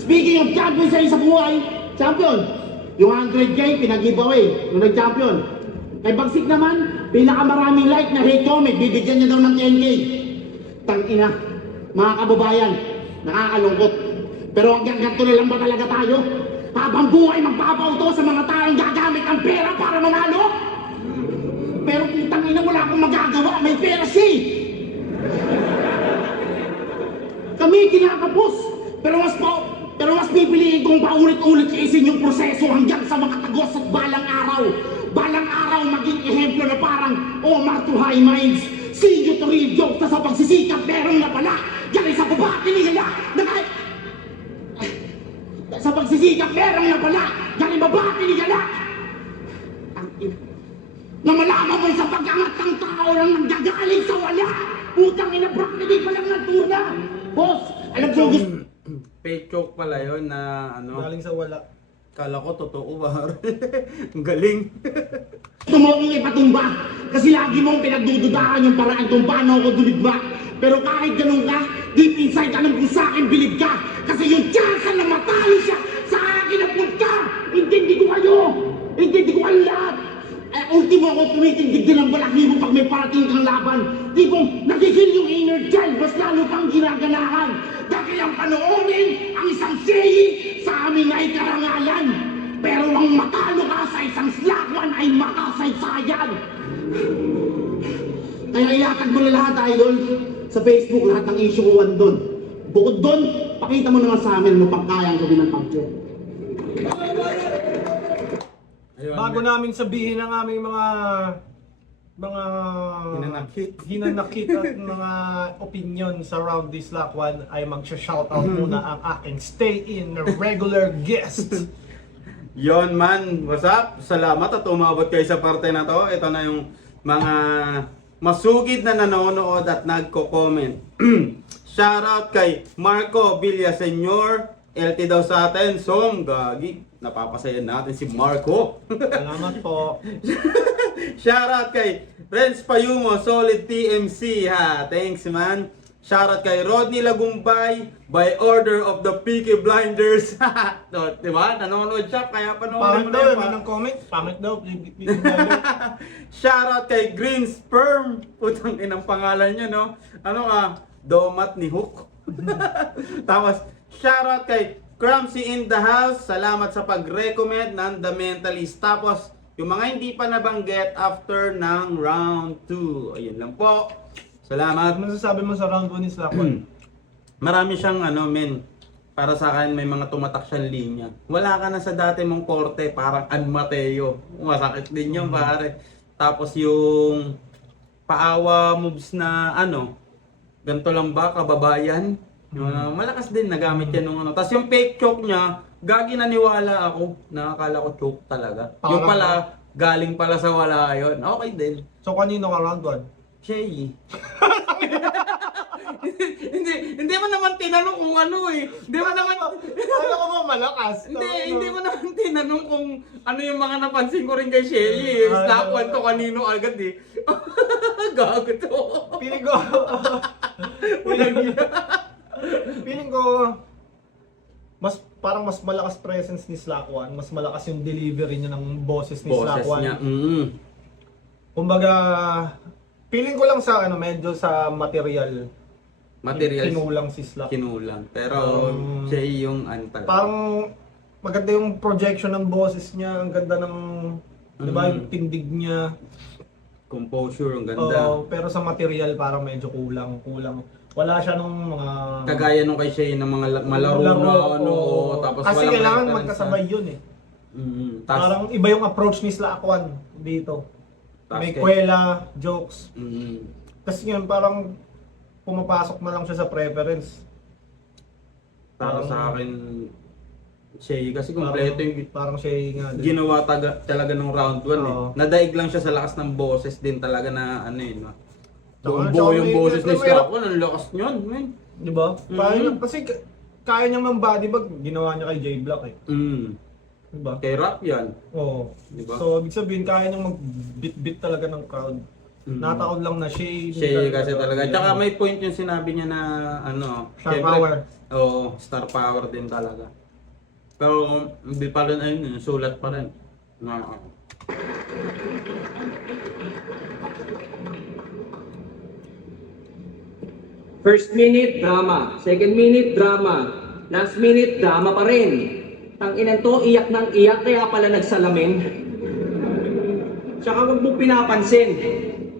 Speaking of champion sa isa buhay, champion, yung 100K pinag-giveaway nung nag-champion. Kay Bagsik naman, pinakamaraming like na hate comment, bibigyan niya daw ng 10K. Tangina, mga kababayan, nakakalungkot. Pero hanggang ganito na lang ba talaga tayo? Habang buhay magpapauto sa mga taong gagamit ang pera para manalo? Pero kung tangina wala akong magagawa, may pera siya eh. Kami kinakapos, pero mas pipiliin kong paulit-ulit isin yung proseso hanggang sa makatagos at balang araw. Balang araw maging ehemplo na parang Omar to High Minds. See you to real jokes na sa pagsisikap meron na pala. Galing sa baba, tinigala na kahit... Sa pagsisikap meron na pala. Galing baba, tinigala. Na malaman mo sa pag-angat ng tao lang nanggagaling sa wala. Utang ina praktikin pa lang ng turna. Boss, alam ko gusto... Fake joke pala yun na galing sa wala. Kala ko totoo ba? Ang galing. Gusto mo akong ipatumba kasi lagi mong pinagdududahan yung paraan kung paano ako dumigba. Pero kahit ganun ka, deep inside alam kung sa akin bilib ka. Kasi yung chance na matalo siya sa akin na punta. Intindi ko kayo. Intindi ko kayo lahat. Ultimo ako tumitindig din ang balahibo pag may parating kang laban. Di kong nagigil yung inner child, mas lalo pang ginaganahan. Dahil ang panoorin ang isang seyi sa amin ay karangalan. Pero ang matalo ka sa isang slakwan ay makasaysayan. Kaya ilatag mo na lahat, idol. Sa Facebook, lahat ng issue ko doon. Bukod doon, pakita mo naman sa amin mo pagkayang gawin ng pagkyo. Ayun, Bago namin sabihin ang aming mga hinanakit at mga opinion sa Round This Lock One ay magsha-shoutout muna ang aking stay-in na regular guest. Yon man, what's up? Salamat at umabot kayo sa parte na to. Ito na yung mga masugid na nanonood at nagko-comment. Shoutout kay Marco Villaseñor, LT daw sa atin. So, gagi. Napapasaya natin si Marco. Salamat po. Shoutout kay Renz Payumo, Solid TMC ha. Thanks man. Shoutout kay Rodney Lagumbay by order of the Peaky Blinders. No, diba? Nanonood siya kaya panoorin Pangit mo daw, na may yun. ng comment. Pangit daw. Shoutout kay Green Sperm. Putang inang pangalan niya, no? Ano ka? Domat ni Hook. Tapos, shoutout kay Crumpsy in the house. Salamat sa pag-recommend ng The Mentalist. Tapos, yung mga hindi pa nabanggit after ng round 2. Ayun lang po. Salamat. Ano masasabi mo sa round 1 ni Slackwell? Marami siyang para sa akin may mga tumatak siyang linya. Wala ka na sa dati mong korte, parang An Mateo. Masakit din yun pare. Tapos yung paawa moves na ganito lang ba, kababayan? Malakas din, nagamit yan nung Tapos yung fake choke niya, gagi naniwala ako, nakakala ko choke talaga. Yung Parang- pala, galing pala sa wala yun. Okay din. So kanino ka round 1? Shay. hindi mo naman tinanong kung ano eh. Hindi mo naman Ano ka ba malakas? hindi mo naman tinanong kung ano yung mga napansin ko rin kay Shay. Snap one to kanino agad eh. Gago to. Feeling ko... Feeling ko... Parang mas malakas presence ni Slackwell. Mas malakas yung delivery niya ng boses ni Boses Slackwell. niya. Kumbaga... Feeling ko lang sa medyo sa material. Materials. Kinulang si Slack. Kinulang. Pero Shay yung talaga. Parang maganda yung projection ng boses niya, ang ganda ng, di ba, yung tindig niya. Composure, ang ganda. Pero sa material parang medyo kulang. Wala siya nung mga... Kagaya nung kay Shay ng mga malaro na tapos kasi walang kailangan reference magkasabay yun eh. Tas, Parang iba yung approach ni Slackwell dito. May kay- kwela, jokes. mm, Kasi yun, parang pumapasok na lang siya sa preference. para sa akin, Shay, kasi kompleto yung Parang siya nga din. ginawa talaga ng round 1 eh. Oo. Nadaig lang siya sa lakas ng boses din talaga na no? Buong Tsaka buo yung may- boses ni may- Slackwell, ang lakas niyan, man. Di ba? Kaya niya, kasi kaya niya mang body bag, ginawa niya kay J-Block eh. Di ba? Kay rap yan. Oo. Di ba? So, ibig sabihin, kaya niyang mag-beat talaga ng crowd. Nataon lang na siya. Shay kasi talaga. Tsaka may point yung sinabi niya na Star syempre, power. Oo, star power din talaga. Pero hindi pa rin ayun, sulat pa rin. First minute, drama. Second minute, drama. Last minute, drama pa rin. Tanginan to, iyak ng iyak, kaya pala nagsalamin. Tsaka huwag mo pinapansin,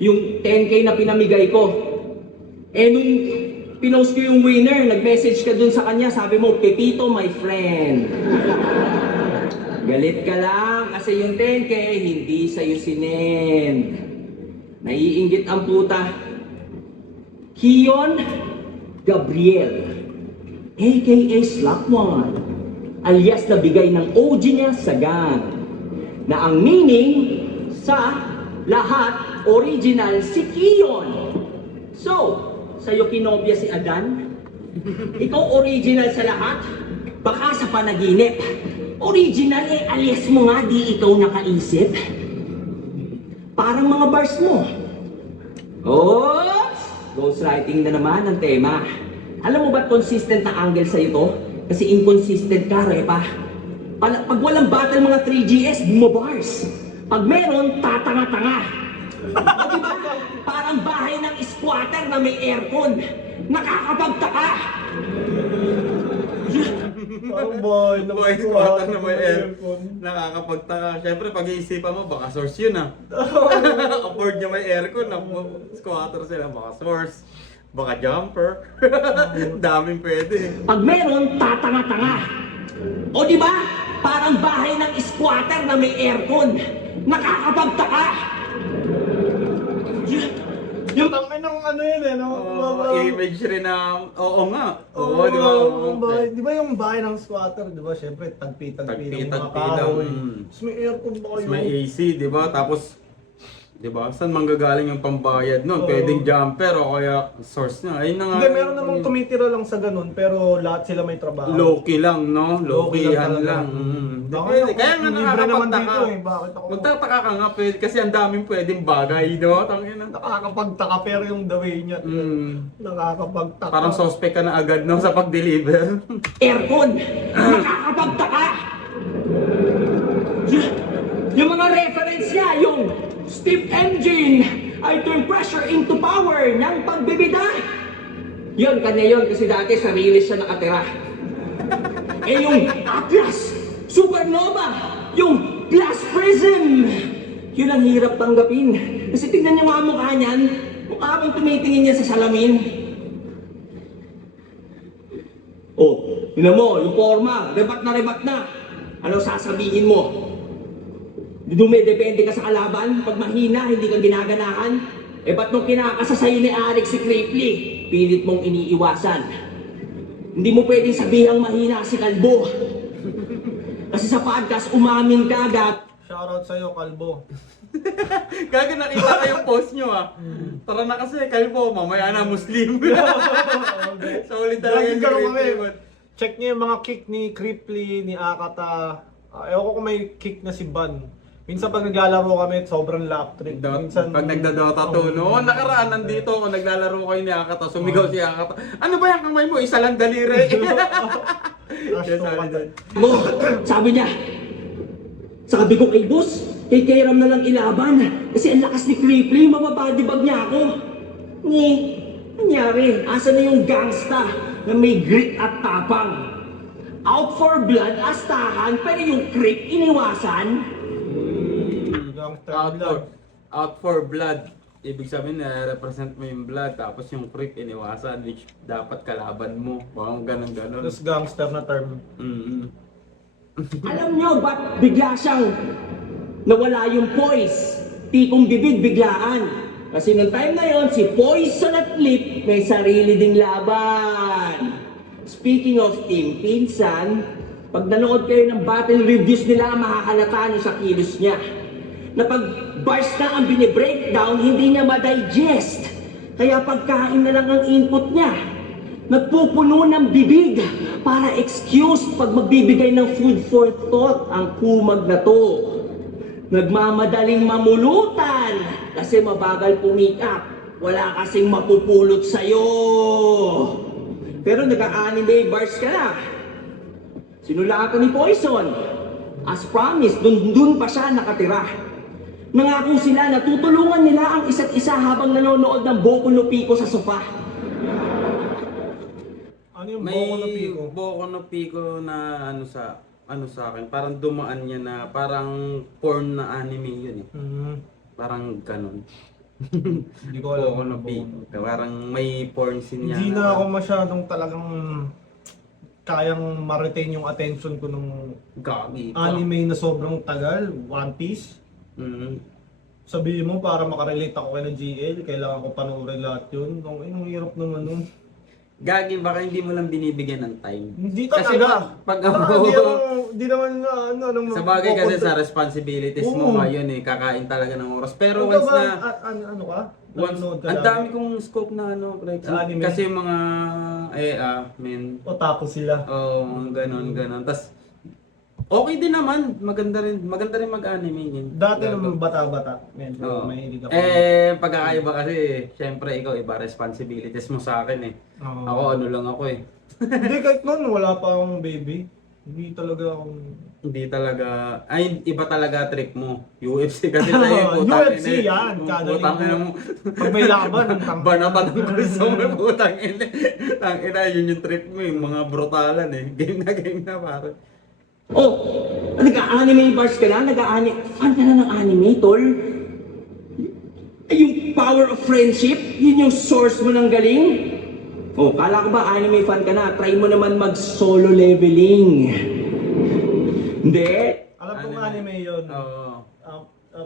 yung 10K na pinamigay ko. Eh nung pinost ko yung winner, nag-message ka dun sa kanya, sabi mo, Pepito, my friend. Galit ka lang kasi yung 10K hindi sa'yo sinend. Naiinggit ang puta. Kion Gabriel, aka Slackwell, alias na bigay ng OG niya sa gang, na ang meaning sa lahat original si Kion. So, sa'yo kinopya si Adan? Ikaw original sa lahat? Baka sa panaginip. Original alias mo nga di ikaw nakaisip. Parang mga bars mo. Oops! Ghostwriting na naman ang tema. Alam mo ba't consistent na angle sa'yo to? Kasi inconsistent ka, Repa. Pag walang battle mga 3GS, bumabars. Pag meron, tatanga-tanga. Diba? Parang bahay ng squatter na may aircon. Nakakapagtaka. Oh boy, Boy, squatter na may aircon. Nakakapagtaka. Siyempre, pag-iisipan mo, baka source yun Afford niya may aircon. Squatter sila, baka source. Baka jumper. Daming pwede. Pag meron, tatanga-tanga. O di ba? Parang bahay ng squatter na may aircon. Nakakapagtaka. Yung tangay ng yun eh, no? Image rin na, oo nga. Oo, Oo, di ba? di ba yung bahay ng squatter, di ba? Siyempre, tagpi-tagpi ng mga Tagpi-tagpi daw, kahoy. Tapos may aircon ba Tapos kayo? may AC, di ba? Tapos, Di ba? Saan manggagaling yung pambayad nun? Oo. Pwedeng jumper o kaya source na. Ayun na nga. Hindi, meron namang tumitira lang sa ganun, pero lahat sila may trabaho. Low-key lang, no? Low-key Low-keyhan lang lang. talaga. Depende. Bakit ako? Kaya nga Libre naman nakakapagtaka. dito eh. Bakit ako? Magtataka ka nga, pwede, kasi ang daming pwedeng bagay, no? Tangina. Nakakapagtaka pero yung the way niya. Nakakapagtaka. Parang suspect ka na agad, no? Sa pag-deliver. Aircon! Nakakapagtaka! Yung mga reference niya, yung steam engine ay turn pressure into power ng pagbibida. Yun, kanya yun kasi dati sa release siya nakatira. Eh yung Atlas, Supernova, yung Glass Prism, yun ang hirap tanggapin. Kasi tignan niyo nga ang mukha niyan, mukha bang tumitingin niya sa salamin. Oh, tignan mo, yung forma, rebat na. Ano sasabihin mo? Dumedepende ka sa kalaban, pag mahina, hindi ka ginaganahan. Eh ba't nung kinakasa sa'yo ni Alex si Cripply, pilit mong iniiwasan? Hindi mo pwedeng sabihang mahina si Kalbo. Kasi sa podcast, umamin ka agad. Shoutout sa'yo, Kalbo. Gaga, nakita ko yung post nyo, ah. Tara na kasi, kalbo, mamaya na Muslim. Solid talaga yung Ganun kami. Cripply. Check niyo yung mga kick ni Cripply, ni Akata. Ewan ko kung may kick na si Ban. Minsan pag naglalaro kami, sobrang lap trip. Minsan, Pag nagdadota to, no? Nakaraan nandito ako, naglalaro kayo ni Akata, sumigaw si Akata. Ano ba yung kamay mo? Isa lang daliri. Trash Yes, talk ka solid. Mo, sabi niya, sabi ko kay boss, kay Kairam na lang ilaban. Kasi ang lakas ni Cripply, mababadibag niya ako. Nangyari, asa na yung gangsta na may grit at tapang? Out for blood, astahan, pero yung creep iniwasan. Gangster Out blood. for blood. Ibig sabihin na represent mo yung blood, tapos yung creep iniwasan, which dapat kalaban mo. Parang ganun. Tapos gangster na term. Alam nyo ba't bigla siyang nawala yung poise? Tipong bibig biglaan. Kasi nung time na yon, si Poison at Lip may sarili ding laban. Speaking of Team Pinsan, pag nanood kayo ng battle reviews nila, makakalata nyo sa kilos niya. Na pag bars na ang binibreakdown, hindi niya ma-digest. Kaya pagkain na lang ang input niya. Nagpupuno ng bibig para excuse pag magbibigay ng food for thought ang kumag na to. Nagmamadaling mamulutan kasi mabagal pumikap. Wala kasing mapupulot sa'yo. Pero nag-anime bars ka na. Sinulatan ni Poison. As promised, dun pa siya nakatira. Nangako sila na tutulungan nila ang isa't isa habang nanonood ng Boku no Pico sa sofa. Ano yung May Boku no Pico? Boku no Pico na ano sa akin, parang dumaan niya na parang porn na anime yun eh. Parang ganun. Hindi ko alam. Boku no Pico. Parang may porn scene niya. Hindi na ako masyadong talagang kayang ma-retain yung attention ko nung Gagi. anime na sobrang tagal, One Piece. Sabihin mo para makarelate ako kay na GL, kailangan ko panoorin lahat yun. Ang hirap naman nun. Gagi, baka hindi mo lang binibigyan ng time. Hindi Kasi talaga. pag Di naman sa bagay kasi sa responsibilities mo ngayon eh, kakain talaga ng oras. Pero Ikaw once ba, na ano ka? once, Nanonood ka ang lagi? dami kong scope na ano, like, Sa anime? kasi yung mga Otaku sila. ganun. Tas okay din naman, maganda rin mag-anime yun. Dati nung bata-bata, medyo Oo. mahilig ako. Pagkakaiba kasi, syempre ikaw, iba responsibilities mo sa akin eh. Oo. Ako ano lang ako eh. Hindi, kahit noon, wala pa akong baby. Hindi talaga akong... Hindi talaga, iba talaga trip mo. UFC kasi sa'yo, putang UFC ina. yan, kada Putang linggo. ina mo. Pag may laban, ang tang... Banatan ng gusto mo, putang ina. Tang ina, yun yung trip mo, yung mga brutalan eh. Game na pare. Oh, nag-anime bars ka na? Fan ka na ng anime, tol? Ay, yung power of friendship, yun yung source mo ng galing? Oh, kala ko ba anime fan ka na? Try mo naman mag-solo leveling. Hindi. Alam kong anime yun. Oo.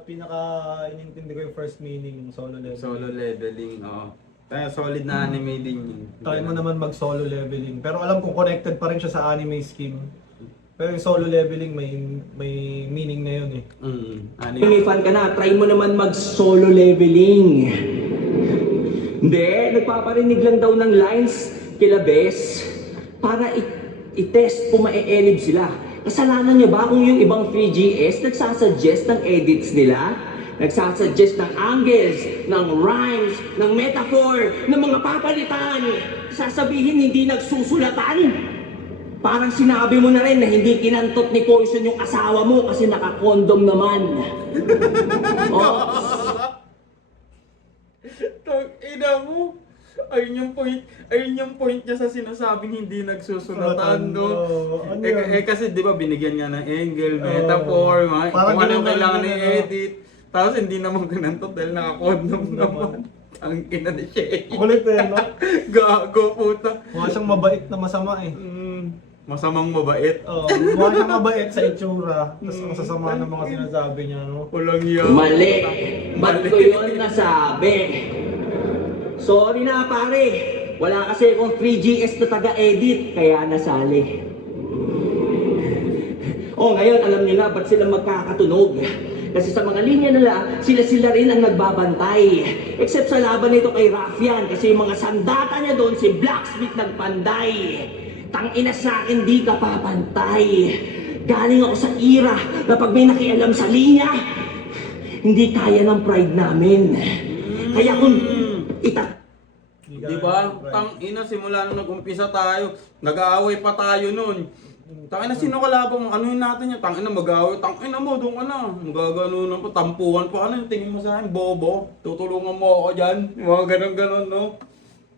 Pinaka-inintindi ko yung first meaning, yung solo leveling. Solo leveling, oo. Kaya solid na anime din yun. Try mo naman mag-solo leveling. Pero alam kong connected pa rin siya sa anime scheme. Pero yung solo leveling may meaning na yun eh. Ano Kung may fan ka na, try mo naman mag-solo leveling. Hindi, nagpaparinig lang daw ng lines kila Bes para i-test kung ma-e-elib sila. Kasalanan niya ba kung yung ibang 3GS nagsasuggest ng edits nila? Nagsasuggest ng angles, ng rhymes, ng metaphor, ng mga papalitan. Sasabihin hindi nagsusulatan. Parang sinabi mo na rin na hindi kinantot ni Poison yung asawa mo kasi naka-condom naman. Oh. Ina mo. Ayun yung point niya sa sinasabing hindi nagsusulatan, no? Ano yun? Kasi di ba binigyan niya ng angle, metaphor, mga, Parang kung anong ganun kailangan lang yun, i-edit. Tapos hindi naman ganantot dahil naka-condom naman. Ang ina ni Shay. Kulit eh, no? Gago, puta. Mukha siyang mabait na masama eh. Masamang mabait. Mukha siyang mabait sa itsura. Tapos ang sasama ng mga sinasabi niya, no? Walang yan. Mali. Ba't ko yun nasabi? Sorry na pare. Wala kasi akong 3GS na taga-edit, kaya nasali. Oh, ngayon alam niyo na ba't sila magkakatunog. Kasi sa mga linya nila, sila rin ang nagbabantay. Except sa laban nito kay Raffian, kasi yung mga sandata niya doon, si Blacksmith nagpanday. Tangina sa akin, di ka papantay. Galing ako sa era na pag may nakialam sa linya, hindi kaya ng pride namin. Kaya kung Di ba? Tang ina, simula nung nag-umpisa tayo, nag-aaway pa tayo nun. Tang ina, sino kalaban mo? Ano yun natin yun? Tang ina, mag-aaway. Tang ina mo, doon ka na. Magaganunan po, tampuhan po. Ano yung tingin mo sa akin? Bobo. Tutulungan mo ako dyan. Mga ganon-ganon, no?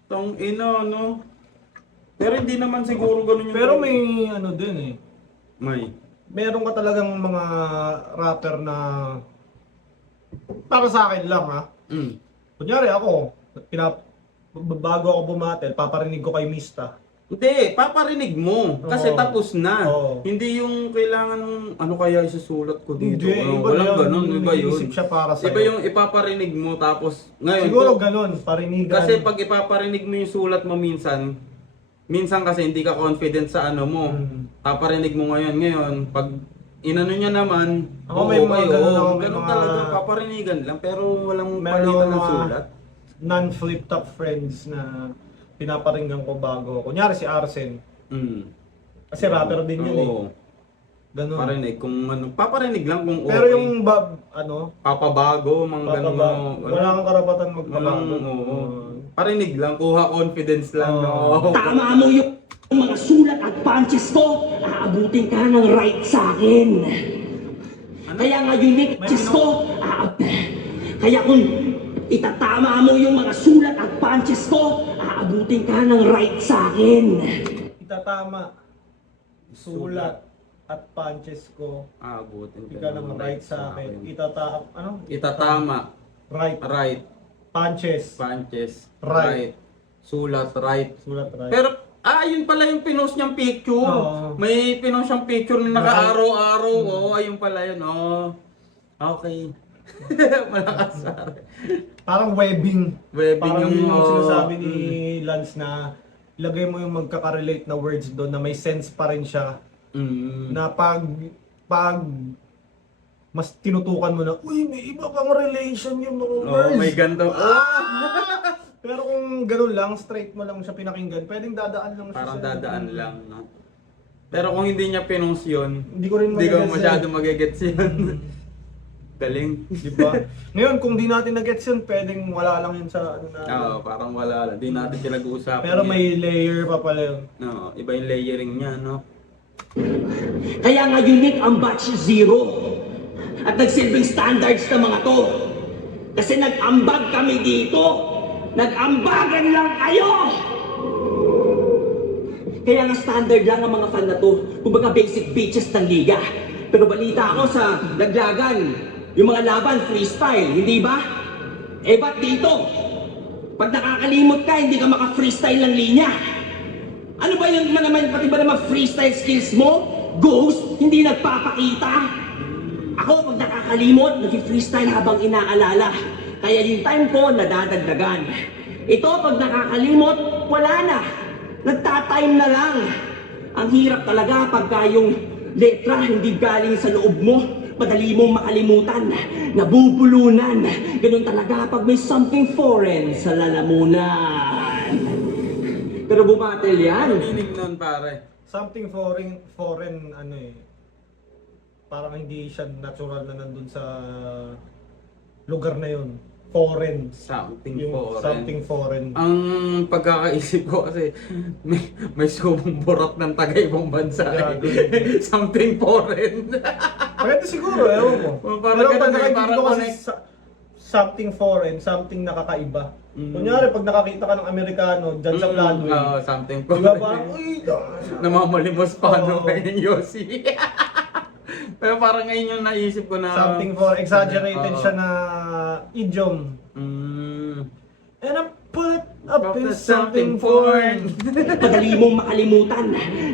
Tang ina, no? Pero hindi naman siguro ganun yung... Pero may ano din eh. May. Meron ka talagang mga rapper na para sa akin lang ha. Kunyari ako, bago ako bumatel, paparinig ko kay Mista. Hindi, paparinig mo. Kasi Oo. tapos na. Oo. Hindi yung kailangan, ano kaya isusulat ko dito. Hindi, iba Walang yun. ganun, iba yun. Nag-iisip siya para sa'yo. Iba yung ipaparinig mo tapos, ngayon, Siguro ganun, parinigan. kasi pag ipaparinig mo yung sulat mo minsan kasi hindi ka confident sa ano mo. Paparinig mo ngayon, pag inano niya naman, Ako may mga ganun ako, may ganun mga- talaga, paparinigan lang, pero walang Meron palitan ng mga sulat. non-flip top friends na pinaparinggan ko bago. Kunyari si Arsen. Kasi rapper din yun eh. Oo. Ganun. Parinig kung ano, paparinig lang kung okay. Pero yung papabago, mga ganun mo. wala kang karapatan magpabago. Walang, oo. Parinig lang, kuha confidence lang, no? tama mo yung mga sulat at punches ko, aabutin ka ng right sa akin. Kaya nga yung niches ko, kaya kung itatama mo yung mga sulat at punches ko, aabutin ka ng right sa akin. Itatama, sulat, at punches ko. Abutin Ika ng right sa akin. Itatama, Right. right, Punches. punches, Right. sulat, right. Sulat, right. Pero, yun pala yung pinost niyang picture. Oo. May pinost siyang picture na naka-araw-araw. Oo, ayun pala yun. Oo. Okay. Malakas. Parang webbing. Webbing Parang yung, yung sinasabi ni Lance na ilagay mo yung magkaka-relate na words doon na may sense pa rin siya. Na pag mas tinutukan mo na, uy, may iba pang relation yung mga words. Oh, may ganto. Pero kung ganun lang, straight mo lang siya pinakinggan, pwedeng dadaan lang siya. Parang sa- dadaan lang, no? Pero kung hindi niya pinost yun, Hindi ko rin hindi ko magagets masyado yun. magagets yun. Galing. Diba? Ngayon, kung di natin na-gets yun, pwedeng wala lang yun sa ano na. Oo, parang wala lang. Di natin pinag-uusapan Pero yun. may layer pa pala yun. No, iba yung layering niya, no? Kaya nga unique ang batch zero. At nagsilbing standards ng mga to. Kasi nag-ambag kami dito. Nag-ambagan lang kayo! Kaya nga standard lang ang mga fan na to. Kumbaga basic bitches ng liga. Pero balita ako sa Laglagan, yung mga laban freestyle, hindi ba? Eh ba't dito? Pag nakakalimot ka, hindi ka maka-freestyle ng linya. Ano ba yun naman, pati ba naman freestyle skills mo? Ghost, hindi nagpapakita. Ako, pag nakakalimot, nag-freestyle habang inaalala. Kaya yung time ko, nadadagdagan. Ito, pag nakakalimot, wala na. Nagtatime na lang. Ang hirap talaga pagka yung Letra hindi galing sa loob mo, madali mong makalimutan, nabubulunan. Ganun talaga pag may something foreign sa lalamunan. Pero bumatel yan. Meaning nun, pare. Something foreign, ano eh. Parang hindi siya natural na nandun sa lugar na yun. Foreign. Something Yung foreign. something foreign. Ang pagkakaisip ko kasi may sumong burot ng taga-ibang bansa. Gago. Something foreign. Pwede siguro, ewan ko. Parang Pero ganun pag eh, nakikita parang ko kasi connect. something foreign, something nakakaiba. Mm. Kunyari, pag nakakita ka ng Amerikano dyan sa Planway, Oo, something di ba foreign. parang, uy, Namamalimos pa Oo. no kay Yossi. Pero parang ngayon yung naisip ko na something foreign, exaggerated Oo. siya na idiom. And I put up in something foreign. Madali mong makalimutan,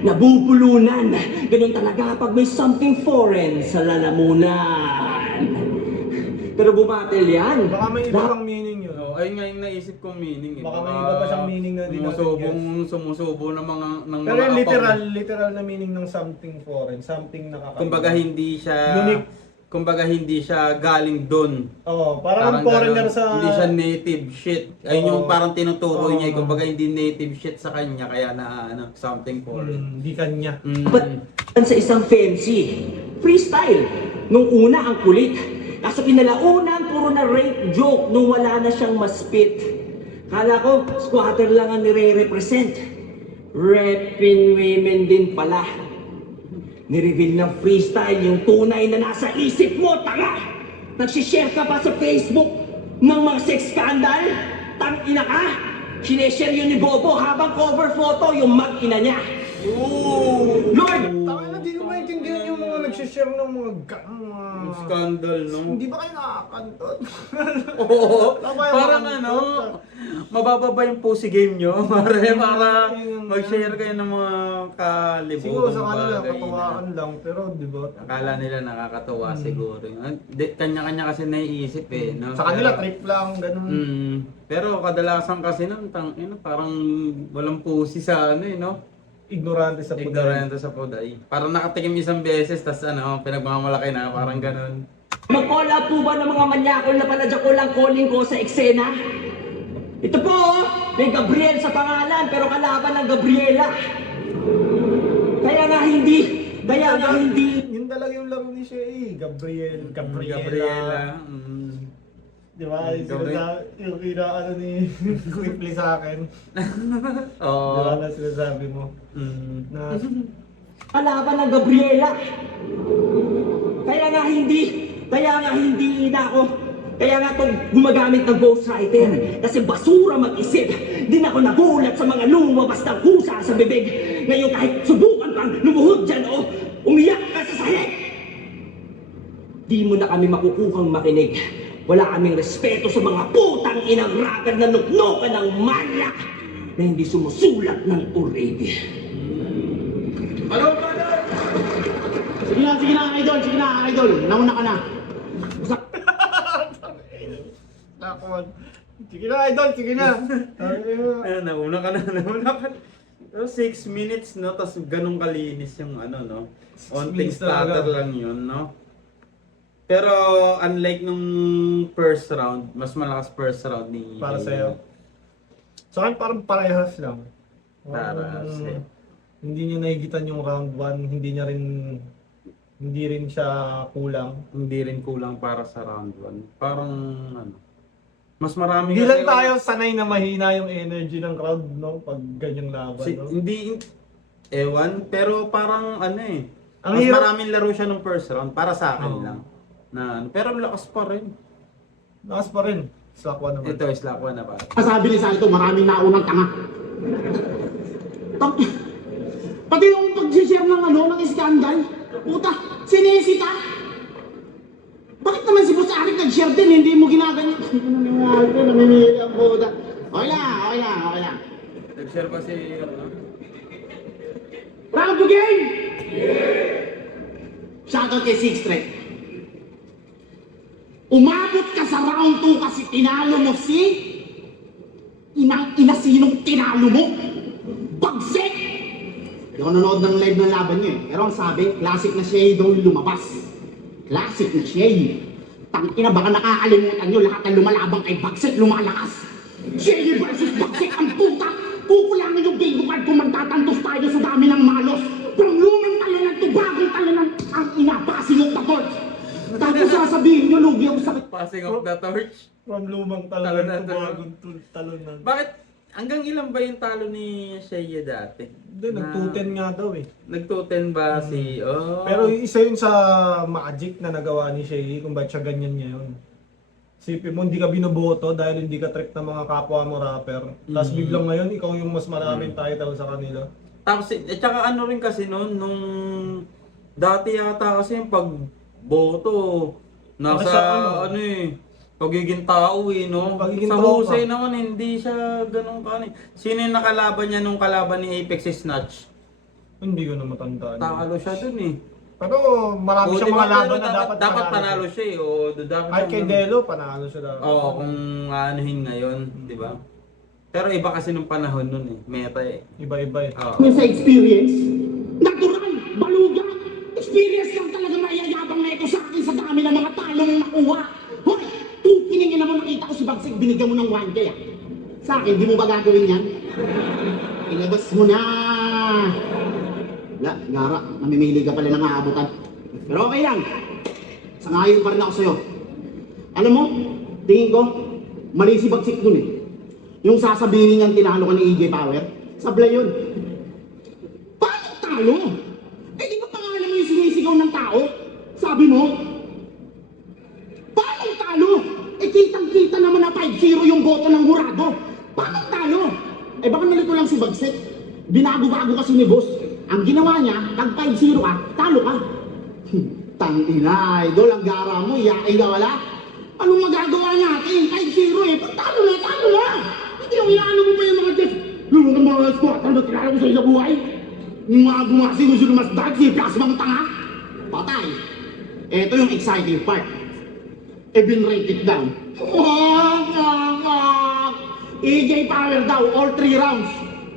nabubulunan. Ganun talaga pag may something foreign sa lalamunan. Pero bumatel yan. Baka may iba pang meaning yun. No, ayun nga yung naisip kong meaning. Baka may iba pa siyang meaning na di natin sumusubo ng mga Pero yung akong- literal na meaning ng something foreign, something nakakaiba. Kumbaga hindi siya Unique. Kumbaga hindi siya galing doon. Oo, parang foreigner ganun. sa... Hindi siya native shit. Ayun yung Oo. parang tinutukoy niya. Oo. Kumbaga hindi native shit sa kanya kaya na ano, something foreign. Hindi kanya. Ba't sa isang fancy, freestyle. Nung una ang kulit. Kaso kinalaunan, puro na rape joke nung wala na siyang maspit. Kala ko, squatter lang ang nire-represent. Repin women din pala. Nireveal ng freestyle yung tunay na nasa isip mo, tanga! Nagsishare ka pa sa Facebook ng mga sex scandal? Tang-ina ka! Sineshare yun ni Bobo habang cover photo yung mag-ina niya. Lord! Tama na, di ko maintindihan yung mga nagsishare ng mga Scandal, no? Hindi ba kayo nakakantot? Oo. Tama yung Parang mga ano, kantot. mababa ba yung pussy game nyo? para Ayun, mag-share kayo ng mga kalibugan. Siguro sa kanila, bagay na katuwaan lang, pero di ba? Akala nila nakakatuwa siguro. Kanya-kanya kasi naiisip eh. No? Sa kanila, Pero- trip lang, ganun. Pero kadalasan kasi nun, parang walang pusi sa ano eh, no? Ignorante sa puday. Ignorante sa puday. Parang nakatikim isang beses, tas pinagmamalaki na, parang ganun. Mag-call out po ba ng mga manyakol na paladya ko lang calling ko sa eksena? Ito po, may Gabriel sa pangalan pero kalaban ng Gabriela. Kaya nga hindi. Yun talaga yung laro ni Shay. Gabriela. Di ba? Yung sinasabi, yung ano ni Quickly sa akin. Oo. Di ba na sinasabi mo? Na, Kalaban ng Gabriela. Kaya nga hindi na ako. Kaya nga itong gumagamit ng ghostwriter. Kasi basura mag-isip. Di na ako nagulat sa mga lumabas ng kusa sa bibig. Ngayon kahit subukan pang lumuhod dyan o umiyak ka sa sahig. Di mo na kami makukuhang makinig. Wala kaming respeto sa mga putang inang rapper na nuknokan ng manya na hindi sumusulat ng already. Ano, brother? Sige na, idol. Nauna ka na. Nakon. Sige na, idol, sige na. Ayun, nauna ka na. Pero 6 minutes, no? Tapos ganun kalinis yung no? Onting minutes talaga. starter lang yun, no? Pero unlike nung first round, mas malakas first round ni... Para sa'yo. Sa akin parang parehas lang. Parehas, eh. Hindi niya nahigitan yung round 1, hindi rin siya kulang. Hindi rin kulang para sa round 1. Parang mas marami Hindi lang kasi- tayo sanay na mahina yung energy ng crowd, no? Pag ganyang laban, no? Hindi, ewan, pero parang Ang mas hirap- maraming laro siya nung first round, para sa akin Oo. lang. Pero lakas pa rin. Lakas pa rin. Slack 1 naman. Ito is Slack 1 na pa. Sabi ni Saito, maraming naunang tanga. Pati yung pag-share ng scandal. Puta, sinisita. Bakit naman si Boss Arik nag-share din, hindi mo ginaganyan? Namimili ang puta. Okay lang. Nag-share pa si... Round to game! Shoutout kay Six Straight. Umabot ka sa round 2 kasi tinalo mo si... Inang ina sinong tinalo mo? Bagsik! ako nanood ng live ng laban niyo eh. Pero ang sabi, classic na Shea daw yung lumabas. Classic na Shea. Tangina, baka nakakalimutan nyo lahat ng lumalabang kay Bagsik lumalakas. Shea versus Bagsik ang puta. Kukulangin yung bingo card kung magtatantos tayo sa dami ng malos. From lumang talunan to bagong talunan, ang ina, passing of the torch. Tapos sasabihin nyo, lugi ako sakit. Passing of the torch. From lumang Talunan talunan to to bagong talunan. Bakit? Hanggang ilan ba yung talo ni Shea dati? Hindi, nag-210 nga daw eh. Nag-210 ba si... Oh. Pero isa yun sa magic na nagawa ni Shea kung ba't siya ganyan ngayon. Sipin mo, hindi ka binoboto dahil hindi ka trick ng mga kapwa mo rapper. Tapos biglang ngayon, ikaw yung mas maraming title sa kanila. Tapos, tsaka ano rin kasi noon, nung dati yata kasi yung pagboto, nasa Nasa ano eh, pagiging tao eh, no? Pagiging sa tao husay ka. naman, hindi siya ganun ka. Sino yung nakalaban niya nung kalaban ni Apex Snatch? Hindi ko na matandaan. Talo siya dun eh. Pero marami siyang mga laban na dapat panalo siya eh. O, dapat Kahit kay Delo, panalo siya dapat. Oo, kung anuhin ngayon, di ba? Pero iba kasi nung panahon nun eh, meta eh. Iba-iba eh. Oo. Sa experience, natural, balugan, experience lang talaga mayayabang na ito sa akin sa dami ng mga talong nakuha. Hoy, tukiningin naman nakita ko si Bagsik, binigyan mo ng 1K ah. Sa akin, di mo ba gagawin yan? Ilabas mo na. Wala, gara, namimili ka pala ng aabutan. Pero okay lang, sangayon pa rin ako sa'yo. Alam mo, tingin ko, mali si Bagsik dun eh. Yung sasabihin niyang tinalo ka ni EJ Power, sablay yun. Paano talo? Eh di ba pangalan mo yung sinisigaw ng tao? Sabi mo? Paano talo? Eh kitang-kita naman na 5-0 yung boto ng hurado. Paano talo? Eh baka nalito lang si Bagsik. Binago-bago kasi ni boss. Ang ginawa niya, tag 5-0 ka, talo ka. Tangina, idol, ang gara mo, iyain ka wala? Anong magagawa natin? 5-0 eh, pag talo na, talo na! Hindi yung inaano mo pa yung mga Jeff. Yung mga squat, ano tinala ko sa isang buhay? Yung mga bumasi mo sila mas dad, si plasmang tanga. Patay. Ito yung exciting part. Eh, binrate it down. EJ Power daw, all 3 rounds.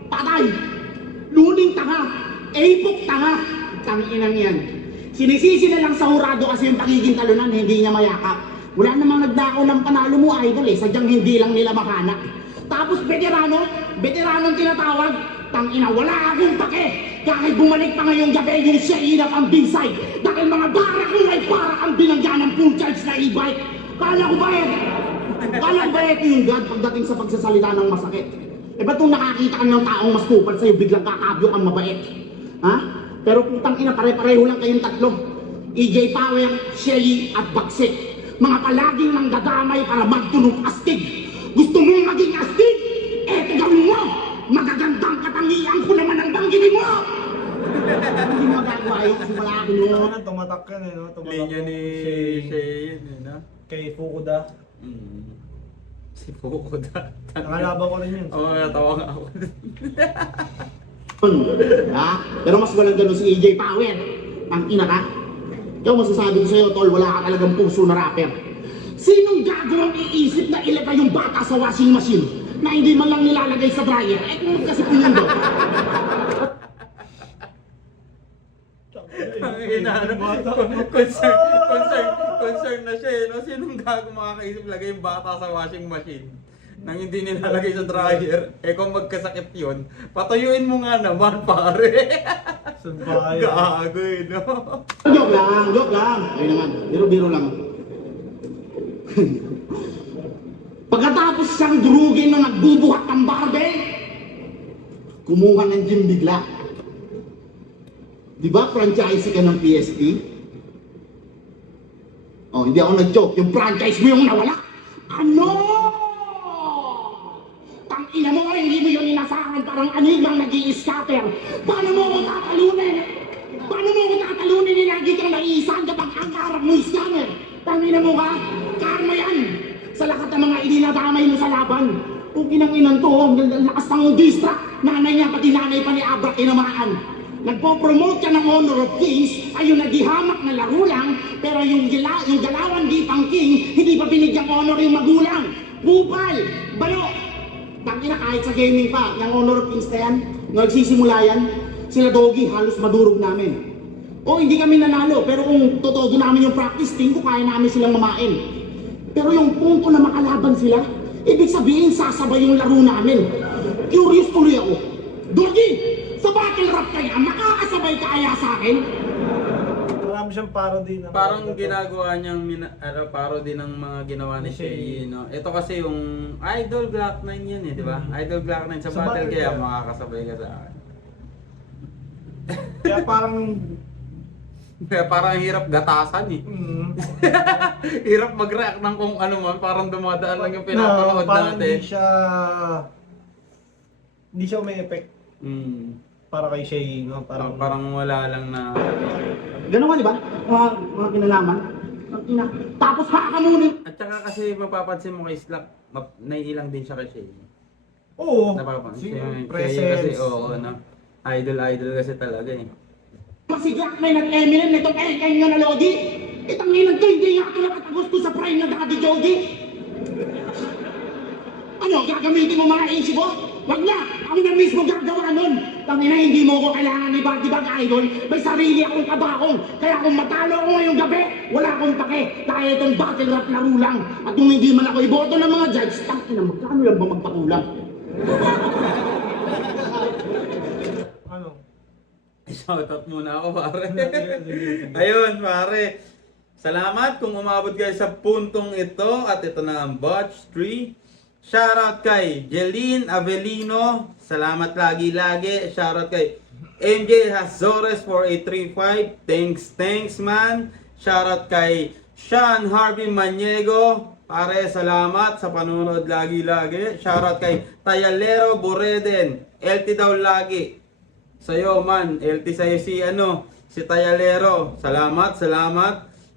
Patay. Luning tanga. Apok tanga. Tanginang yan. Sinisisi na lang sa hurado kasi yung pagiging talunan, hindi niya mayakap. Wala namang nagdako ng panalo mo, idol eh. Sadyang hindi lang nila makana. Tapos veteranong tinatawag. Tangina, wala akong pake. Kahit bumalik pa ngayong gabi yung Shea ang B-side. Dahil mga bara kong ay para ang binagyan ng full charge na e-bike. Kala ko ba ito yung God pagdating sa pagsasalita ng masakit? Eh ba't kung nakakita ka ng taong mas kupal sa'yo, biglang kakabyo kang mabait? Ha? Pero putang ina, pare-pareho lang kayong tatlo. EJ Power, Shea at Bagsik. Mga palaging nangdadamay para magtunog astig. Gusto mong maging astig? Eto gawin mo! Magagandang katangian ko naman ang banggitin mo! Hindi mo magagawa yun kasi wala ako no. Ano, tumatak ka eh, no? Tumatak Linya ni si Shea yun eh, no? kay Fukuda. Si Fukuda. Nakalaban ko rin yun. Oo, natawa nga ako. Ha? Pero mas walang ganun si EJ Power. Ang ina ka. Ikaw masasabi ko sa'yo, tol, wala ka talagang puso na rapper. Sinong gagawang iisip na ilagay yung bata sa washing machine na hindi man lang nilalagay sa dryer? Eh kung kasi pinundo. Ang inaano, concern na siya eh, no? Sinong gago makakaisip lagay yung bata sa washing machine nang hindi nilalagay sa dryer? Eh kung magkasakit yun, patuyuin mo nga naman, pare. Sabay. Gago eh, no? Joke lang. Ayun naman, biro-biro lang. Pagkatapos siyang durugin na nagbubuhat ng barbe, kumuha ng gym bigla. Di ba franchise ka ng PSP? Oh, hindi ako nag-joke. Yung franchise mo yung nawala. Ano? Tangina mo, hindi mo yun inasahan parang anigmang nag-i-scatter. Paano mo ko tatalunin? Paano mo ko tatalunin? Lagi kang naiisan kapag ang karap mo scammer. Tangina mo ka? Karma yan. Sa lahat ng mga ininadamay mo sa laban. Kung kinanginan to, ang lakas ng distract. Nanay niya, pati nanay pa ni Abra tinamaan. Nagpo-promote ka ng Honor of Kings, ay yung naghihamak na laro lang, pero yung galawan di pang king, hindi pa binigyang honor yung magulang. Bupal! Balo! Tangina kahit sa gaming pa, yung Honor of Kings na yan, nagsisimula yan, Sila Doggy, halos madurog namin. O hindi kami nanalo, pero kung totoo namin yung practice, tingin ko kaya namin silang mamain. Pero yung punto na makalaban sila, ibig sabihin sasabay yung laro namin. Curious tuloy ako. Doggy, sa battle rap kaya, makakasabay kaya sa akin? Marami siyang parody na Parang ginagawa niyang parody ng mga ginawa ni Shay, no? Ito kasi yung Idol Glock 9 yan eh, di ba? Idol Glock 9 sa Sa battle battle kaya kaya. makakasabay ka sa akin. Kaya parang Kaya parang hirap gatasan eh. Hirap mag-react ng kung ano man, parang dumadaan lang yung pinapanood parang natin. hindi siya may effect para kay Shay, no? Parang wala lang na... Ganun nga, di ba? Mga kinalaman. Ang ina. Tapos kakamunin. At saka kasi mapapansin mo kay Slack, naiilang din siya kay Shay. Oo. Napapansin. Shay Presence. kasi, oo, ano, idol kasi talaga eh. Si Glock may nag-Eminem nitong LK nyo na Lodi. Itang ilan ko, hindi nga ito nakatagos ko sa prime na Daddy Jogi. Ano, gagamitin mo mga isip mo? Wag na! Ako na mismo gagawa nun! Tangina, hindi mo ko kailangan ni Baggy Bag Idol. May sarili akong kabakong. Kaya kung matalo ako ngayong gabi, wala akong pake. Kaya itong battle rap laro lang. At kung hindi man ako iboto ng mga judge, tangina, magkano lang ba magpakulang? Ano? Shoutout muna ako pare. Sige. Ayun pare. Salamat kung umabot kayo sa puntong ito. At ito na ang Batch 3. Shoutout kay Jeline Avelino. Salamat lagi-lagi. Shoutout kay MJ Hazores 4835. Thanks man. Shoutout kay Sean Harvey Maniego. Pare, salamat sa panonood lagi-lagi. Shoutout kay Tayalero Boreden. LT daw lagi. Sa'yo man, LT sa'yo si Tayalero. Salamat.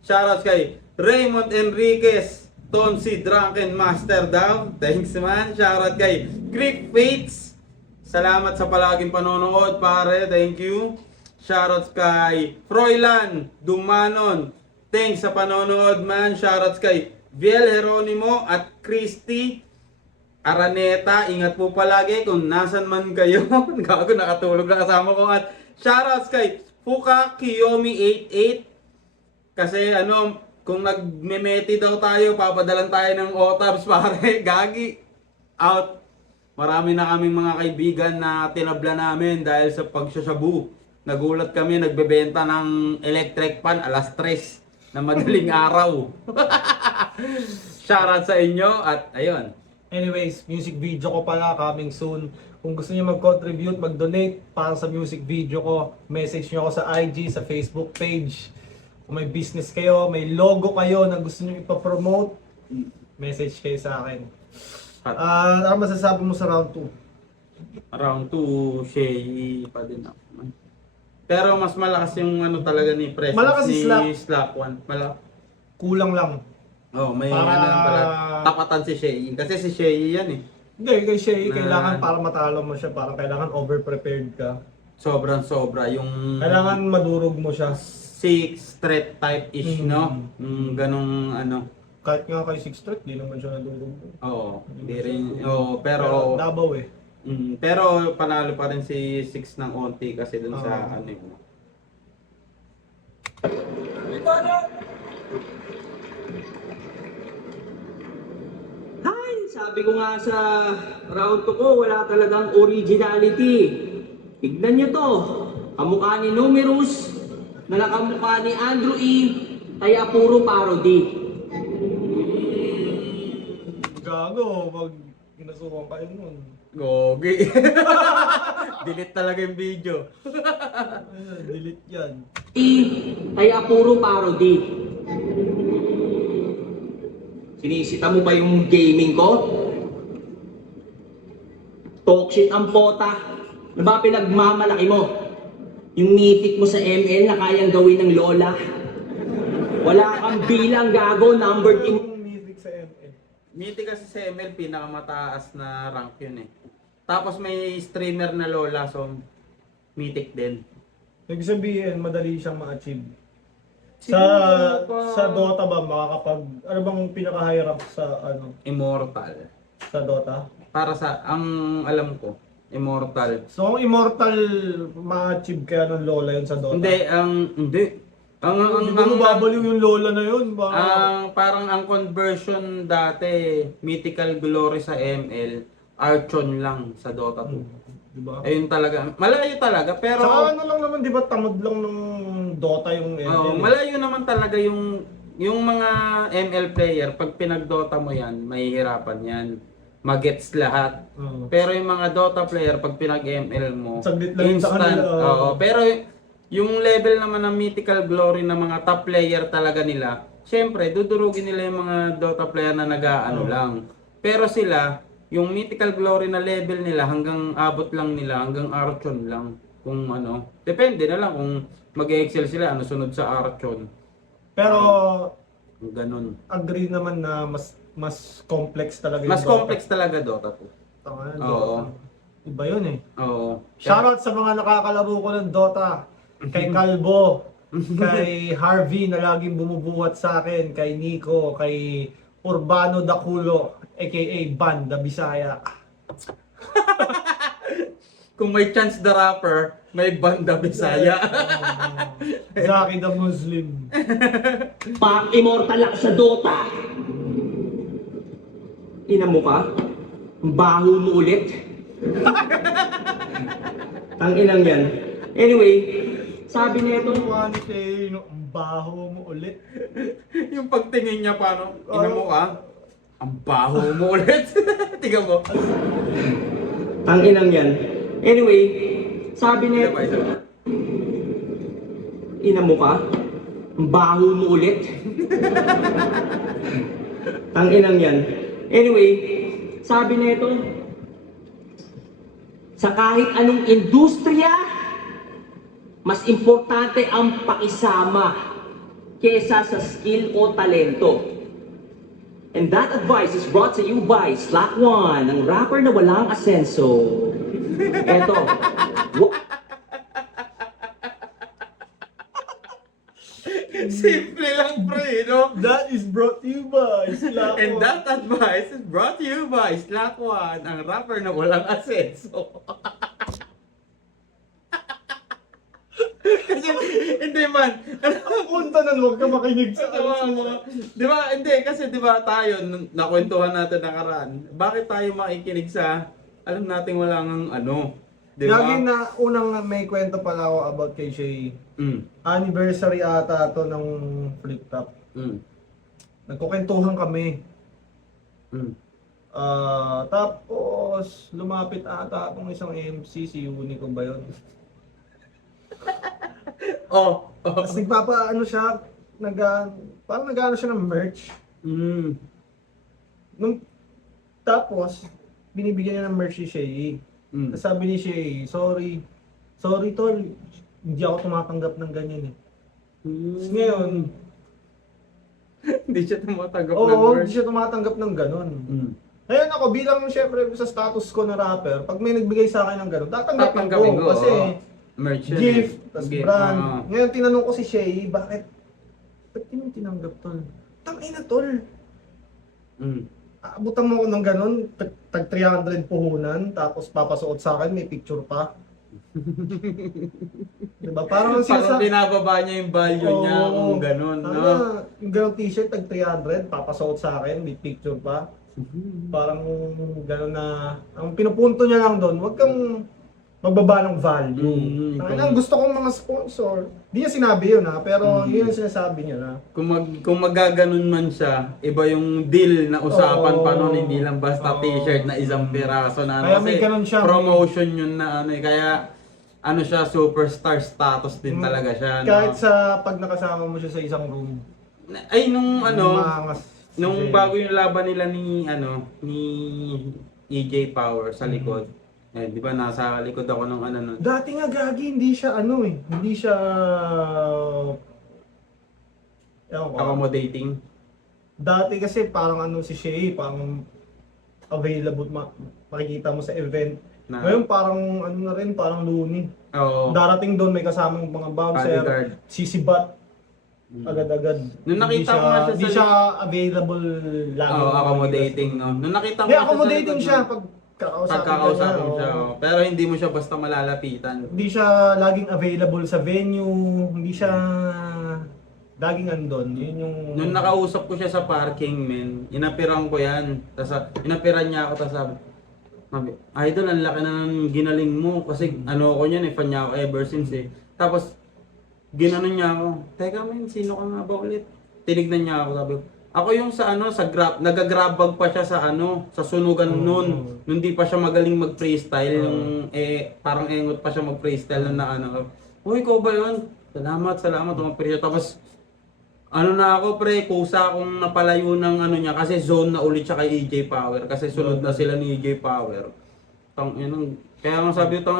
Shoutout kay Raymond Enriquez. Tonsi Drunken Master daw. Thanks man. Shoutout kay Creek Fates. Salamat sa palaging panonood pare. Thank you. Shoutout kay Froilan Dumanon. Thanks sa panonood man. Shoutout kay Viel Jeronimo at Christy Araneta. Ingat po palagi kung nasan man kayo. Gago, nakatulog na kasama ko. At shoutouts kay Fuka Kiyomi 88. Kasi kung nagmemeti daw tayo, papadalan tayo ng OTABs pare. Gagi. Out. Marami na kaming mga kaibigan na tinabla namin dahil sa pagsashabu. Nagulat kami, nagbebenta ng electric pan alas 3 na madaling araw. Shoutout sa inyo at ayun. Anyways, music video ko pala coming soon. Kung gusto niyo mag-contribute, mag-donate para sa music video ko, message niyo ako sa IG, sa Facebook page. Kung may business kayo, may logo kayo na gusto niyo ipapromote, message kayo sa akin. Ano masasabi mo sa round 2? Round 2, Shay pa din ako. Pero mas malakas yung talaga ni Presence Malakas si ni Slack. Slack 1. Kulang lang. Oh, may Para- pala. Tapatan si Shay. Kasi si Shay yan eh. Hindi, kay Shay, Na- kailangan para matalo mo siya, parang kailangan over-prepared ka. Sobrang sobra. Yung Kailangan madurog mo siya. 6 threat type-ish, no? Yung ganong Kahit nga kay 6 Street, di naman siya nadurog. Oo, hindi rin. Oo, pero Davao eh. pero panalo pa rin si 6 ng onti kasi dun sa Oo. yun. Hay, sabi ko nga sa round 2 ko, wala talagang originality. Tignan nyo to. Kamukha ni Numerous, na nakamukha ni Andrew E. Kaya puro parody. Gago, pag kinasukan kayo nun. Gogi. Delete talaga yung video. Ayun, delete yan. Kaya puro parody. Sinisita mo ba yung gaming ko? Talk shit ang pota. Ano ba pinagmamalaki mo? Yung mythic mo sa ML na kayang gawin ng lola. Wala kang bilang gago, number team. Yung music sa ML. Mythic kasi sa ML, pinakamataas na rank yun eh. Tapos may streamer na Lola, so Mythic din. Ibig sabihin, madali siyang ma-achieve. Siguro pa- Sa Dota ba makakapag ano bang pinaka-high rank sa Immortal. sa Dota? Para sa, ang alam ko, Immortal. So, kung immortal, ma-achieve kaya ng Lola yun sa Dota? Hindi. Hindi mo babaliw yung Lola na yun. Parang ang conversion dati, Mythical Glory sa ML, Archon lang sa Dota 2. Diba? Ayun talaga. Malayo talaga, pero... Saka ano lang naman, di ba, tamad lang ng Dota yung ML. Oo, malayo naman talaga yung mga ML player, pag pinag-Dota mo yan, mahihirapan yan. Magets lahat. Oo. Pero yung mga Dota player, pag pinag-ML mo, Saglit lang yun sa instant. kanila, oo. Oo, pero yung level naman ng Mythical Glory ng mga top player talaga nila, syempre, dudurugin nila yung mga Dota player na nag-aano lang. Pero sila, yung Mythical Glory na level nila, hanggang abot lang nila, hanggang Archon lang. Kung ano, depende na lang kung mag-excel sila, ano sunod sa Archon. Pero, Ganun. agree naman na mas complex talaga yung Mas Dota. complex talaga Dota 2. Tama yan, Oo. Dota. Iba yun eh. Oo. Shoutout sa mga nakakalaro ko ng Dota. Kay Calbo, kay Harvey na laging bumubuhat sa akin, kay Nico, kay Urbano Daculo, aka Banda Bisaya. Kung may Chance the Rapper, may Banda Bisaya. Zaki the Muslim. Pa-immortal ako sa Dota. Ina mo ka? Ang baho mo ulit. Ang inang yan. Anyway, sabi niya ito, One day, no, ang baho mo ulit. Yung pagtingin niya paano, ina mo ka, ang baho mo ulit. Tingnan mo. ang inang yan. Anyway, sabi niya, Isa pa. ina mo ka? Ang baho mo ulit. ang inang yan. Anyway, sabi niya ito, sa kahit anong industriya, mas importante ang pakisama kesa sa skill o talento. And that advice is brought to you by Slack One, ang rapper na walang asenso. Eto, Simple lang pre, no? That is brought to you by Slack And One. that advice is brought to you by Slack One, ang rapper na walang asenso. Kasi, hindi man. Punta na, huwag ka makinig sa Di ba, hindi, kasi di ba tayo, nakwentuhan natin nakaraan, bakit tayo makikinig sa, alam natin wala nang ano, di ba? Lagi na, unang may kwento pala ako about kay Shay. Anniversary ata to ng Flip Top. Nagkukwentuhan kami. Tapos, lumapit ata akong isang MC, si Unico ba yun? Oh. Tapos ano siya, parang nag-ano siya ng merch. Tapos, binibigyan niya ng merch si Shay. Tapos sabi ni Shay, sorry tol, hindi ako tumatanggap ng ganyan eh. Tapos ngayon, Hindi siya tumatanggap ng oo, merch. hindi siya tumatanggap ng ganun. Ngayon ako, bilang syempre sa status ko na rapper, pag may nagbigay sa akin ng ganun, tatanggapin ko. Kasi, merch yun gift, eh. tas Gift, brand. oo. Ngayon tinanong ko si Shay, ba't di mo tinanggap tol? Tangina tol. Abutan mo ako ng ganun, tag 300 puhunan, tapos papasuot sa akin, may picture pa. Diba? Parang Parang binababa niya yung value niya kung ganun, no? Yung ganun t-shirt, tag 300, papasuot sa akin, may picture pa. Parang ganun na, ang pinupunto niya lang doon, wag kang magbaba ng value. Ang gusto kong mga sponsor, di niya sinabi yun ha, pero yun ang sinasabi niya na. Kung magaganon man siya, iba yung deal na usapan pa nun, hindi lang basta t-shirt na isang piraso na Kaya ano. may Kasi ganun siya, promotion yun na ano eh. Kaya ano siya, superstar status din talaga siya. Kahit No? sa pag nakasama mo siya sa isang room. Ay, nung ano, umaangas si nung Jay. bago yung laban nila ni EJ Power sa likod. Eh, di ba nasa likod ako ng ano nun. Dati nga gagi, hindi siya ano eh. Hindi siya... Ewan ko. Accommodating. Dati kasi parang ano si Shay, parang available, makikita mo sa event. Na- Ngayon parang ano na rin, parang loony. Oo. Darating doon may kasamang mga bouncer, Bodyguard. sisibat, agad-agad. Nung nakita ko nga siya Hindi sa- siya available lagi. Oo, accommodating, no? Nung nakita ko Hindi, siya sa accommodating likod siya nun- pag Pagkakausapin siya. oo. Pero hindi mo siya basta malalapitan. Hindi siya laging available sa venue, hindi siya laging andon. Yun yung... Nung nakausap ko siya sa parking, men, inapiran ko yan. Inapiran niya ako, tapos sabi, idol, ang laki na ng ginaling mo. Kasi ano ako niyan, fan niya ako ever since eh. Tapos, ginanon niya ako, teka men, sino ka nga ba ulit? Tinignan niya ako, sabi ko, ako yung sa Grab, nagagrab bag pa siya sa sunugan noon. Nung di pa siya magaling mag-freestyle, yung parang engot pa siya mag-freestyle na uy, ikaw ba yun? Salamat, umapir siya. Tapos, na ako pre, kusa akong napalayo ng niya, kasi zone na ulit siya kay EJ Power, kasi sunod na sila ni EJ Power. Kaya nga sabi ko,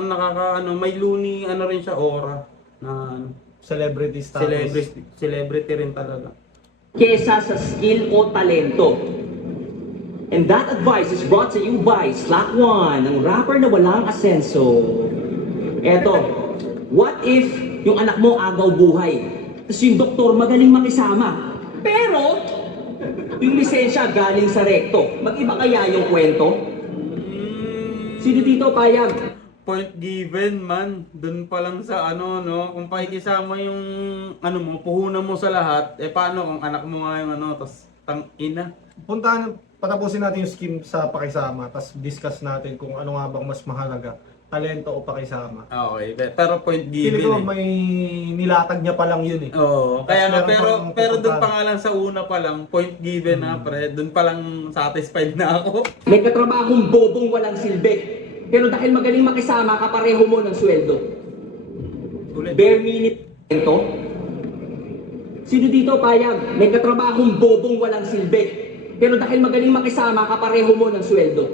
may loony, rin siya, aura, na Celebrity status. celebrity rin talaga. Kesa sa skill o talento. And that advice is brought to you by Slack One, ang rapper na walang asenso. Eto, what if yung anak mo agaw buhay? Tapos yung doktor magaling makisama. Pero, yung lisensya galing sa rekto. Mag-iba kaya yung kwento? Sino dito payag? Point given man, dun pa lang sa kung pakikisama yung mo, puhunan mo sa lahat, paano kung anak mo nga yung tas ina. Patapusin natin yung scheme sa pakisama, tapos discuss natin kung ano nga bang mas mahalaga, talento o pakisama. Okay, pero point Pili given ko may nilatag niya pa lang yun eh. Oo, kaya nga, meron pero pang dun pa pupuntahan. nga lang sa una pa lang, point given na pre, dun pa lang satisfied na ako. May katrabahong bobong walang silbi. Pero dahil magaling makisama, kapareho mo ng sweldo. Ulit. Bare minute. Sino dito payag? May katrabahong bobong walang silbi. Pero dahil magaling makisama, kapareho mo ng sweldo.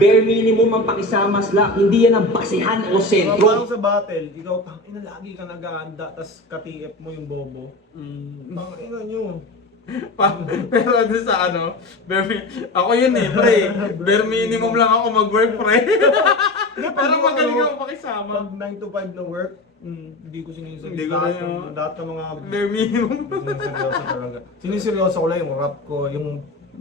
Bare minimum ang pakisama, Slack. Hindi yan ang basihan o Parang sentro. sa battle, ikaw, lagi ka nag-aanda, tapos ka-TF mo yung bobo. Tangina nyo. Pero doon sa ako yun pre, bare minimum lang ako mag-work pre. Pero magaling ako makisama. Pag 9 to 5 na work, hindi ko siniseryoso. Hindi ko na yun. Lahat ng mga Bare minimum. siniseryoso talaga. Siniseryoso ko lang yung rap ko, yung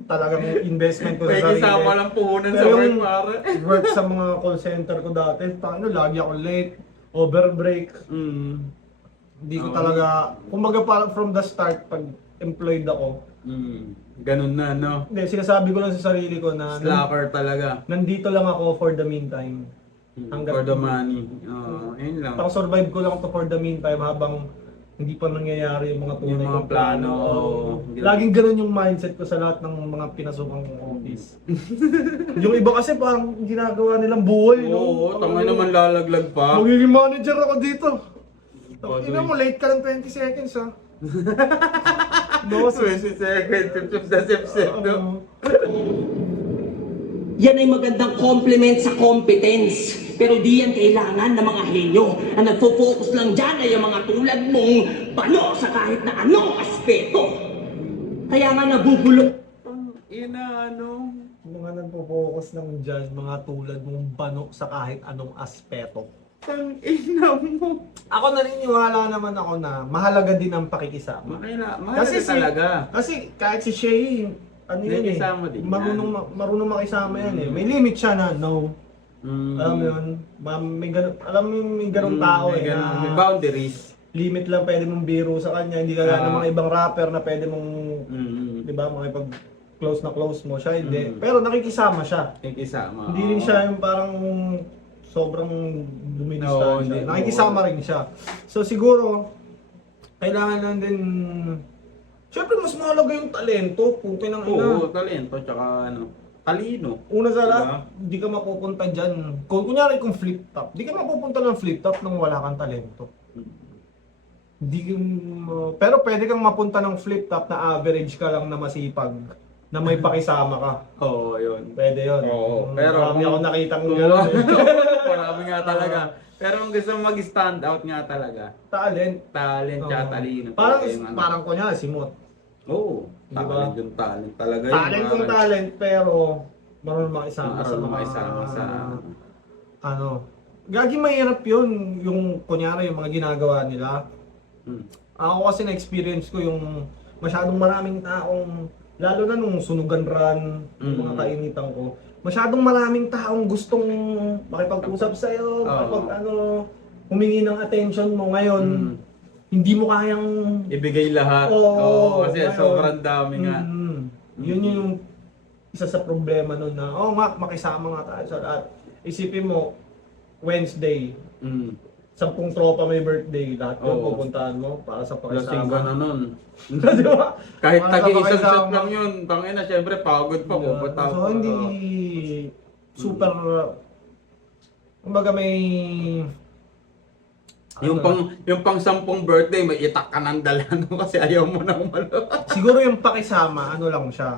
talagang investment ko sa May sarili. kasama lang puhunan sa Pero work yung pare. work sa mga call center ko dati, lagi ako late, overbreak. Hindi ko talaga, kumbaga parang from the start, pag employed ako, Ganun na hindi, sinasabi ko lang sa sarili ko na Slacker talaga. nandito lang ako for the meantime. For the money. Ayun lang. Pang survive ko lang to for the meantime habang hindi pa nangyayari yung mga tunay Yung mga kong plano. plano. Laging ganun yung mindset ko sa lahat ng mga pinasukang office. Yung iba kasi parang ginagawa nilang buhay. Oo, tangay naman lalaglag pa. Magiging manager ako dito. Baduy. Ina mo, late ka lang 20 seconds ha. No, 20 seconds, sip-sip no? Yan ay magandang compliment sa competence. Pero di yan kailangan ng mga henyo. Ang nagfo-focus lang dyan ay yung mga tulad mong bano sa kahit na anong aspeto. Kaya nga nabubulok. mga nagpo-focus ng judge, mga tulad mong bano sa kahit anong aspeto. Tangina mo. Ako naniniwala naman ako na mahalaga din ang pakikisama. Mahalaga talaga. Kasi kahit si Shay, Nakikisama din yan. marunong makisama yan eh. May limit siya na no. Alam mo yun? May ganong tao may eh. ganun, Na may boundaries. limit lang pwede mong biro sa kanya. Hindi kagaya ng mga ibang rapper na pwede mong, di ba, makipag close na close mo. Siya hindi. Pero nakikisama siya. Nakikisama. Hindi rin siya yung parang sobrang dumidistansya. hindi. Nakikisama rin siya. So siguro, kailangan lang din, syempre mas mahalaga yung talento. Puti ng ina. Oo, talento, tsaka talino. Una sa Diba? lahat, di ka mapupunta dyan. Kunyari kung flip top, di ka mapupunta ng flip top nang wala kang talento. Pero pwede kang mapunta ng flip top na average ka lang na masipag, na may pakisama ka. Oo, yun. Pwede yun. Oo, pero marami ako nakitang Oo. gano'n. Marami nga talaga. Pero kung gusto mo mag-stand out nga talaga, Talent. talent tsaka Oo. talino. Parang kunyari si Mot. Oo, Di ba? talent yung talent talaga. Talent kung talent, pero marunong makisama sa Marunong mga makisama sa ano. Gagi mahirap yun, yung kunyari yung mga ginagawa nila. Ako kasi na-experience ko yung masyadong maraming taong, lalo na nung sunugan run, yung mga kainitan ko, masyadong maraming taong gustong makipag-usap sa'yo, humingi ng attention mo ngayon. Hindi mo kayang Ibigay lahat. Oo, Kasi ngayon. sobrang dami nga. Yun yung isa sa problema nun na, nga, makisama nga tayo sa lahat. Isipin mo, Wednesday, 10 tropa may birthday, lahat yun Oo. pupuntahan mo para sa Lasing ka na pakisama. nun. Di ba? Kahit Para sa tagi-isang pakisama. shot lang yun. Tangina, syempre pagod pa. Yeah. Pupunta So, pa. hindi super, kumbaga may, Yung pang 10 birthday, may itak ka ng dalan kasi ayaw mo na umalo. siguro yung pakisama, ano lang siya.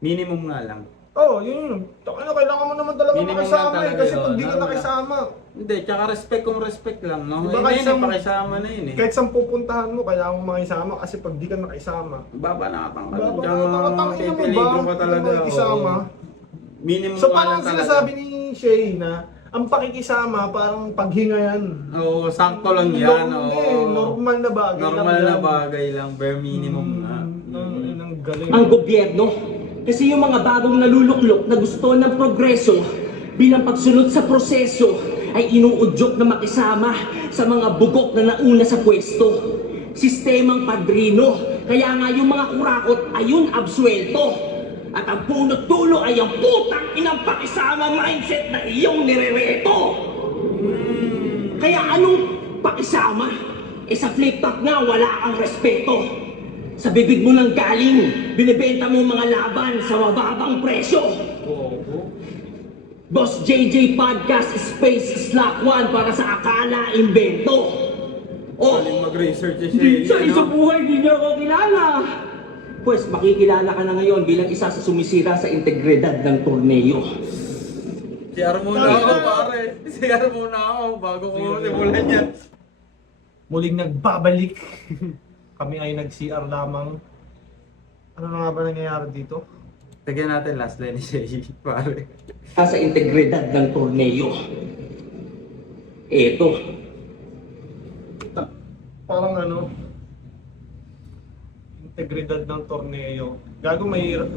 Minimum nga lang. Yun. Kailangan mo naman talaga Minimum makisama lang talaga kasi yun. pag di ka Wala. nakisama, Hindi, tsaka respect kung respect lang, no? Diba Yun kahit na yun, isang- pakisama na yun eh. kahit saan pupuntahan mo, kailangan mo makisama kasi pag di ka nakisama, Babanatan ka lang Babanatan dyan, ka, tangina mo pipiligo ba? ka talaga. Hindi mo makikisama. oo. Minimum so nga parang lang talaga. sinasabi ni Shay na ang pakikisama parang paghinga yan. Oo, sakto lang yan. Hindi, Oo. normal na bagay Normal lang na yan. bagay lang, bare minimum nga. Ang galing. Ang gobyerno. Kasi yung mga bagong naluluklok na gusto ng progreso bilang pagsunod sa proseso ay inuudyok na makisama sa mga bugok na nauna sa pwesto. Sistemang padrino. Kaya nga yung mga kurakot ayun absuelto. At ang punot dulo ay ang putang inang pakisama mindset na iyong nirereto. Kaya anong pakisama? Sa flip top nga wala kang respeto. Sa bibig mo lang galing, binibenta mo mga laban sa mababang presyo. Boss JJ Podcast Space Slack 1 para sa akala invento. Galing mag-research siya. Di sa isang buhay, di niya ako kilala. Pues makikilala ka na ngayon bilang isa sa sumisira sa integridad ng torneo. CR muna ako, pare. CR muna ako bago ko simulan yan. Muling nagbabalik. Kami ay nag-CR lamang. Ano na nga ba nangyayari dito? Tagyan natin last line ni Shay, pare. Sa integridad ng torneo. Eto, Parang integridad ng torneo. Gago mahirap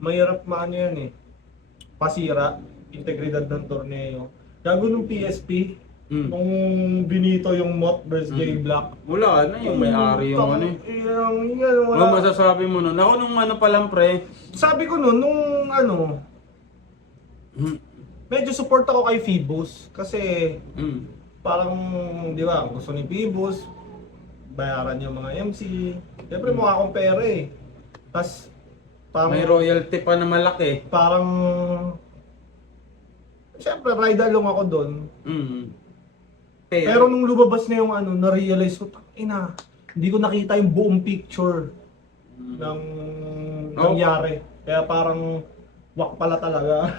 mahirap maano yan eh. Pasira, integridad ng torneo. Gago nung PSP, nung binito yung Mott versus J Black. Wala na yung may-ari yung ano eh. Yan, Ano masasabi mo nun? Ako nung ano pa lang pre, Sabi ko nun, nung medyo support ako kay Phoebus. Kasi parang, di ba, gusto ni Phoebus, bayaran yung mga MC. Siyempre mukha akong pera eh. Tapos, parang, may royalty pa na malaki. parang, siyempre ride along ako doon. Pero nung lumabas na yung na-realize ko, ina, hindi ko nakita yung buong picture ng nangyari. Kaya parang, wak pala talaga.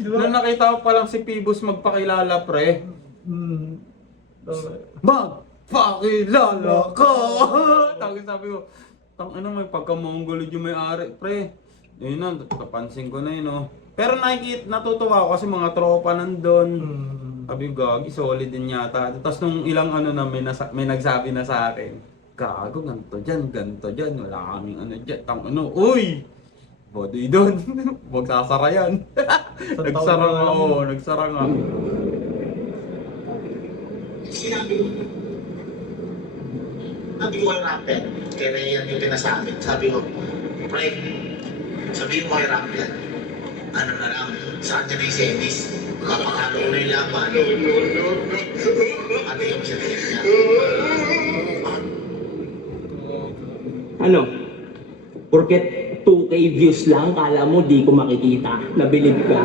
Di ba? Nung nakita ko pa lang si Phoebus magpakilala pre, magpakilala ka! Tapos sabi ko, may pagka-mongolid yung may-ari pre. Yun na, kapansin ko na yun oh. Pero natutuwa ako kasi mga tropa nandun. Sabi ko, gagi, solid din yata. Tapos nung ilang na may nagsabi na sa akin, gago, ganito dyan, wala kaming dyan, uy! Body doon, huwag sasara yan. Nagsara nga, nagsara nga. Sinabi ko, sabi ko kay rapper, kaya yan yung pinasabi. Sabi ko, pre, sabihin mo kay rapper, ano na lang, saan niya may semis? Kapakalo ko na yung laban. Ate yung siya niya. ano? Porket 2K views lang, kala mo di ko makikita. Nabilib ka.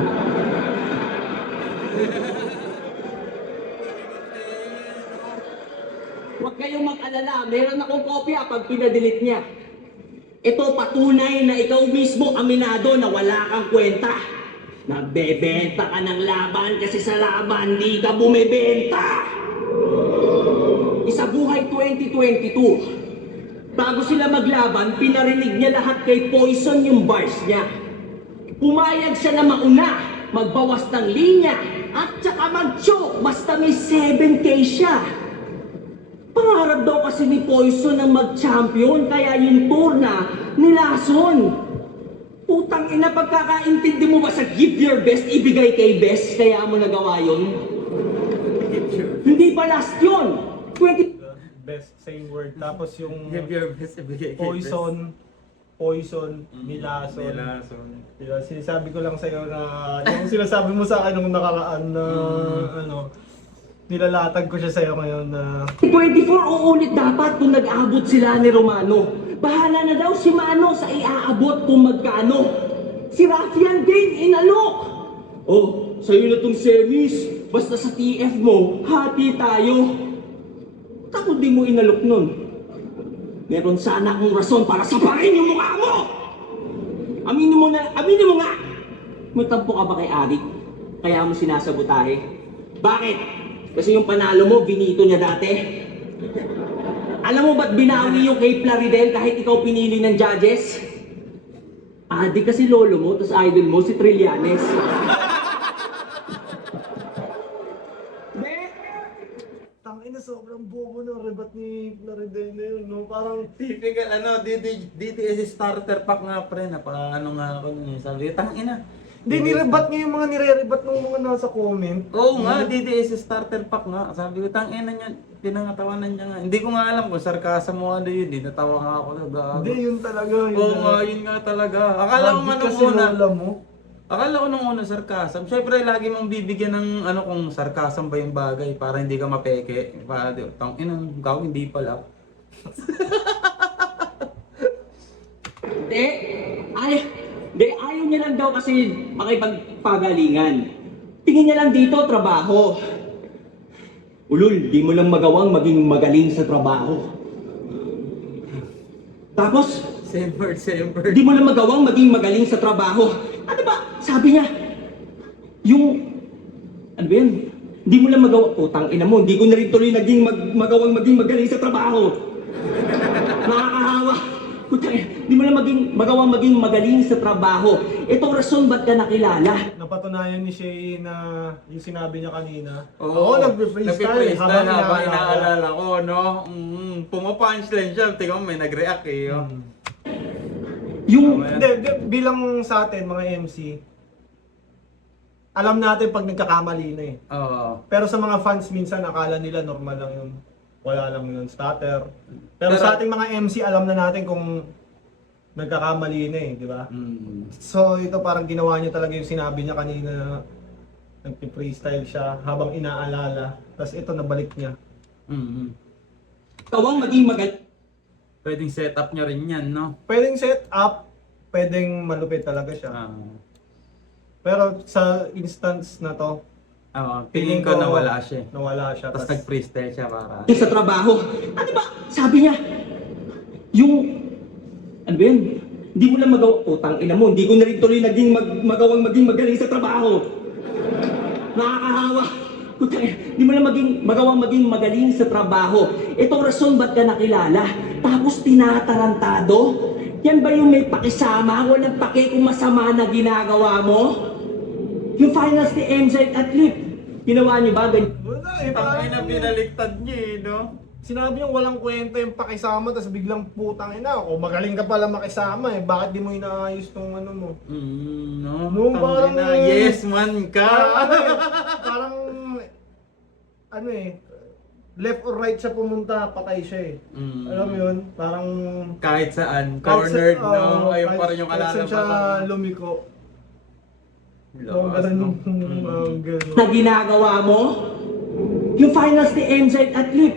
Huwag kayong mag-alala, meron akong kopya pag pinadelete niya. Ito patunay na ikaw mismo aminado na wala kang kwenta. Nagbebenta ka ng laban kasi sa laban di ka bumibenta. Isa buhay 2022. Bago sila maglaban, pinarinig niya lahat kay Poison yung bars niya. Pumayag siya na mauna, magbawas ng linya, at saka mag-choke basta may 7K siya. Pangarap daw kasi ni Poison ang mag-champion, kaya yung tour na nilason. Putang ina, pagkakaintindi mo ba sa give your best, ibigay kay best, kaya mo nagawa yun? Hindi pa last yun. 20... Best, same word. Tapos yung Give your best, ibigay kay poison, nilason. Nilason. Diba, sinasabi ko lang sa'yo na yung sinasabi mo sa akin nung nakaraan na nilalatag ko siya sa'yo ngayon na 24 uulit dapat kung nag-abot sila ni Romano. Bahala na daw si Mano sa iaabot kung magkano. Si Rafian din inalok. Oh, sa'yo na tong semis. Basta sa TF mo, hati tayo. Takot di mo inalok nun. Meron sana akong rason para sapakin yung mukha mo! Aminin mo nga! May tampo ka ba kay Arik? Kaya mo sinasabotahe? Bakit? Kasi yung panalo mo, binito niya dati. Alam mo ba't binawi yung kay Plaridel kahit ikaw pinili ng judges? Adik kasi lolo mo, tapos idol mo si Trillanes. tangina sobrang bobo ng rebat ni Plaridel na yun, no? Parang Typical, DTS starter pack nga pre, ano nga ako nun eh. Sabi, tangina. hindi nirebat niya yung mga nire-rebat ng mga nasa comment. Oo nga, DTS starter pack nga. Sabi ko, tangina niya, pinangatawanan niya nga. Hindi ko nga alam kung sarkasa mo ano yun, natawa nga ako na gago. Hindi, yun talaga. Oo nga, yun nga talaga. Akala ko man nung kasi una, lola mo. akala ko nung una sarkasam. Siyempre, lagi mong bibigyan ng ano kung sarkasam ba yung bagay para hindi ka mapeke. Para, tangina, gago, hindi pala. Ayaw niya lang daw kasi makipagpagalingan. Tingin niya lang dito, trabaho. Ulul, di mo lang magawang maging magaling sa trabaho. Tapos, Same word. di mo lang magawang maging magaling sa trabaho. Ano ba? Sabi niya, ano ba yun? Di mo lang magawa, putang ina mo, di ko na rin tuloy naging magawang maging magaling sa trabaho. Nakakahawa. Putang ina, di mo lang magawang maging magaling sa trabaho. Itong rason ba't ka nakilala? Napatunayan ni Shay na yung sinabi niya kanina. Oo, nagpe-freestyle habang habang inaalala. inaalala ko, no? Pumapunchline siya, tingnan mo, may nag-react eh. Oh. Hindi, bilang sa atin, mga MC, alam natin pag nagkakamali na eh. Oo. Pero sa mga fans minsan, akala nila normal lang yun. Wala lang yun, stutter. Pero Pero- sa ating mga MC, alam na natin kung nagkakamali na eh, di ba? So ito parang ginawa niya talaga yung sinabi niya kanina na nagpi-freestyle siya habang inaalala. Tapos ito nabalik niya. Magawang maging magaling. Pwedeng set up niya rin yan, no? Pwedeng set up, pwedeng malupit talaga siya. Pero sa instance na to, Feeling ko nawala siya. Nawala siya. Tapos nag-freestyle siya para... Sa trabaho. Ano ba? Sabi niya, ano ba yun? Di mo lang magawa, putang ina mo, hindi ko na rin tuloy naging magawang maging magaling sa trabaho. Nakakahawa. Putang ina, di mo lang magawang maging magaling sa trabaho. Itong rason ba't ka nakilala? Tapos tinatarantado? Yan ba yung may pakisama? Walang pake kung masama na ginagawa mo? Yung finals ni MZ at Lip, ginawa niyo ba ganyan? Wala eh, parang Tangina, pinaliktad niya eh, no? sinabi yung walang kwenta yung pakisama, tapos biglang putang ina, o magaling ka pala makisama eh, bakit di mo inaayos tong ano mo? No? No, parang- Tangina, yes man ka! Parang ano eh, left or right siya pumunta, patay siya eh. Alam mo yun? Parang Kahit saan, cornered, no? Ayun pa rin yung kahit saan siya kalalabasan. lumiko. Lakas, no? Ganun. Na ginagawa mo? Yung finals ni MZ at Lip,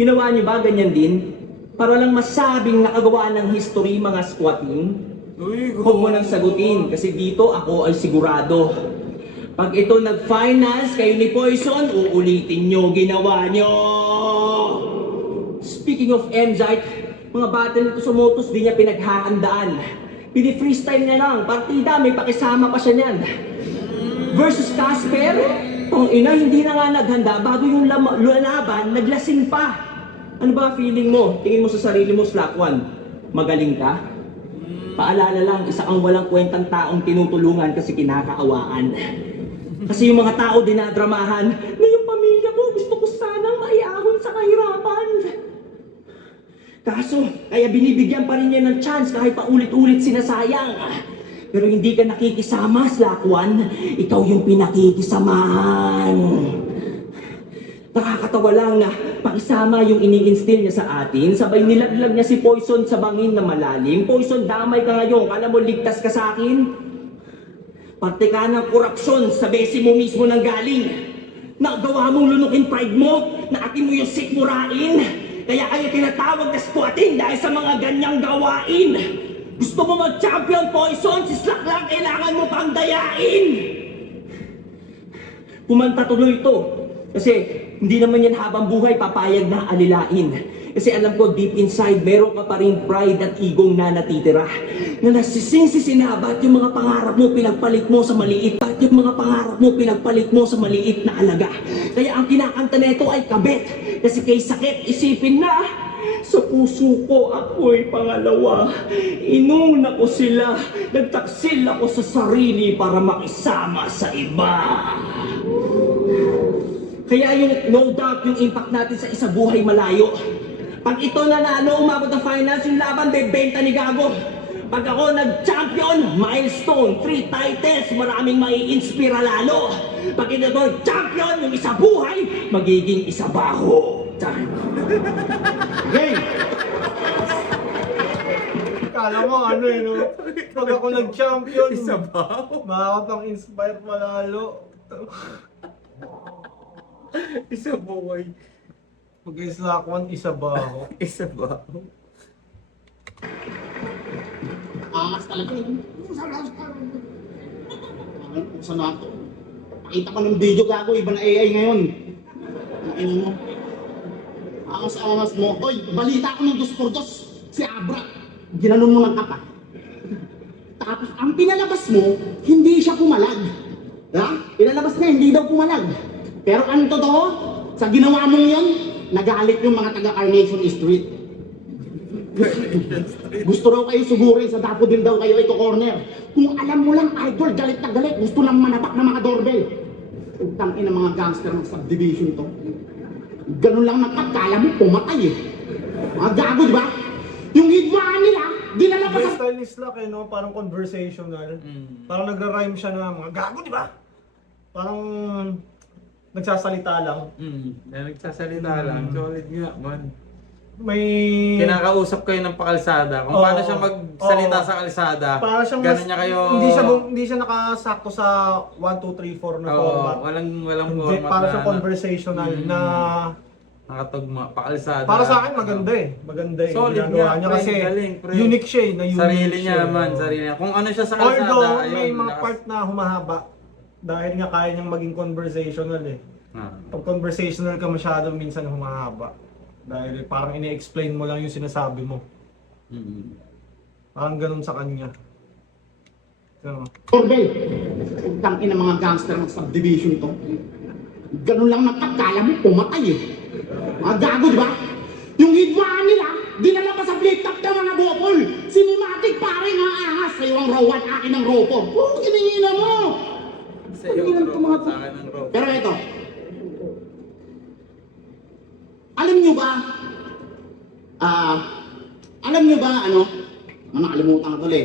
ginawa niyo ba ganyan din? Para lang masabing nakagawa ng history mga squatting? Uy, Huwag mo nang sagutin kasi dito ako ay sigurado. Pag ito nag-finals kayo ni Poison, uulitin nyo ginawa nyo. Speaking of MZ, mga battle nito sa motos di niya pinaghahandaan. Pini-freestyle niya lang, partida may pakisama pa siya niyan. Versus Casper, ina, hindi na nga naghanda bago yung laban, naglasing pa. Ano ba feeling mo? Tingin mo sa sarili mo, Slack One, magaling ka? Paalala lang, isa kang walang kwentang taong tinutulungan kasi kinakaawaan. Kasi yung mga tao dinadramahan na yung pamilya ko gusto ko sanang maiahon sa kahirapan. Kaso, kaya binibigyan pa rin niya ng chance kahit paulit-ulit sinasayang. Pero hindi ka nakikisama, Slakwan. Ikaw yung pinakikisamahan. Nakakatawa lang na pakisama yung ini-instill niya sa atin, sabay nilaglag niya si Poison sa bangin na malalim. Poison, damay ka ngayon. Kala mo ligtas ka sa akin? Parte ka ng korupsyon sa besi mo mismo nang galing. Nagawa mong lunukin pride mo, na atin mo yung sikmurain. Kaya kayo tinatawag na squatin dahil sa mga ganyang gawain. Gusto mo mag-champion, Poison? Si Slack lang kailangan mo pang dayain. Kumanta tuloy ito. Kasi hindi naman yan habang buhay papayag na alilain. Kasi alam ko deep inside meron ka pa rin pride at igong na natitira. Na nasising si sinabat yung mga pangarap mo pinagpalit mo sa maliit. At yung mga pangarap mo pinagpalit mo sa maliit na alaga. Kaya ang kinakanta nito ay kabit. Kasi kay sakit isipin na sa puso ko ako'y pangalawa. Inuna ko sila. Nagtaksil ako sa sarili para makisama sa iba. Kaya yung no doubt yung impact natin sa isa buhay malayo. Pag ito nanalo, umabot ng finals, yung laban, bebenta ni Gago. Pag ako nag-champion, milestone, 3 titles, maraming mai-inspira lalo. Pag ito champion, yung isa buhay, magiging isa baho. Game! Kala mo ano eh, no? Pag ako nag-champion, Isa ba? makakapang-inspire malalo. Isa buhay. Pag-islakwan, isa ba ako? Isa ba? Angas talaga eh. Saan na ito? Pakita ko ng video gago, iba na AI ngayon. Ang mo. Angas-angas mo. Oy, balita ko ng 2x2. Si Abra. Ginanon mo ng kapa. Tapos, ang pinalabas mo, hindi siya pumalag. Ha? Pinalabas niya, hindi daw pumalag. Pero ang totoo, sa ginawa mong yun, nagalit yung mga taga-Carnation Street. Gusto raw kayo sugurin, sa Daffodil daw kayo ito corner. Kung alam mo lang, idol, galit na galit, gusto nang manapak ng mga doorbell. Utangin ng mga gangster ng subdivision to. Ganun lang nakakala mo, pumatay eh. Mga gago, di ba? Yung hidwaan nila, dinala pa Yung sa... style ni Slack eh, no? Parang conversational. Parang nagra-rhyme siya na mga gago, di ba? Parang nagsasalita lang. Nagsasalita lang. Solid nga, man. May... Kinakausap kayo ng pakalsada. Kung Oo. paano siya magsalita Oo. sa kalsada, Para siyang ganun niya kayo... hindi siya nakasakto sa 1, 2, 3, 4 na Oo, format. walang Hindi, format para na siya conversational na nakatugma, pakalsada. para sa akin maganda eh. Maganda eh. Solid Ginagawa nga, niya pre, kasi galing, pre. unique siya eh. Na unique Sarili niya siya. man, sarili niya. Kung ano siya sa kalsada, Although ayun, may mga lakas. part na humahaba dahil nga kaya niyang maging conversational eh. Ah. Pag conversational ka masyado minsan humahaba. Dahil parang ini-explain mo lang yung sinasabi mo. Parang ganun sa kanya. So, doorbell. Utangin ng mga gangster ng subdivision to. Ganun lang nakakala mo, pumatay eh. Mga gago, di ba? Yung hidwaan nila, dinala pa sa flip-top ng mga bopol. Cinematic pare nga ahas. Sa'yo ang rawan, akin ang ropo. Kiningina mo! Sa iyo, sa akin ang rope. Pero ito, alam nyo ba, nakalimutan ko tuloy.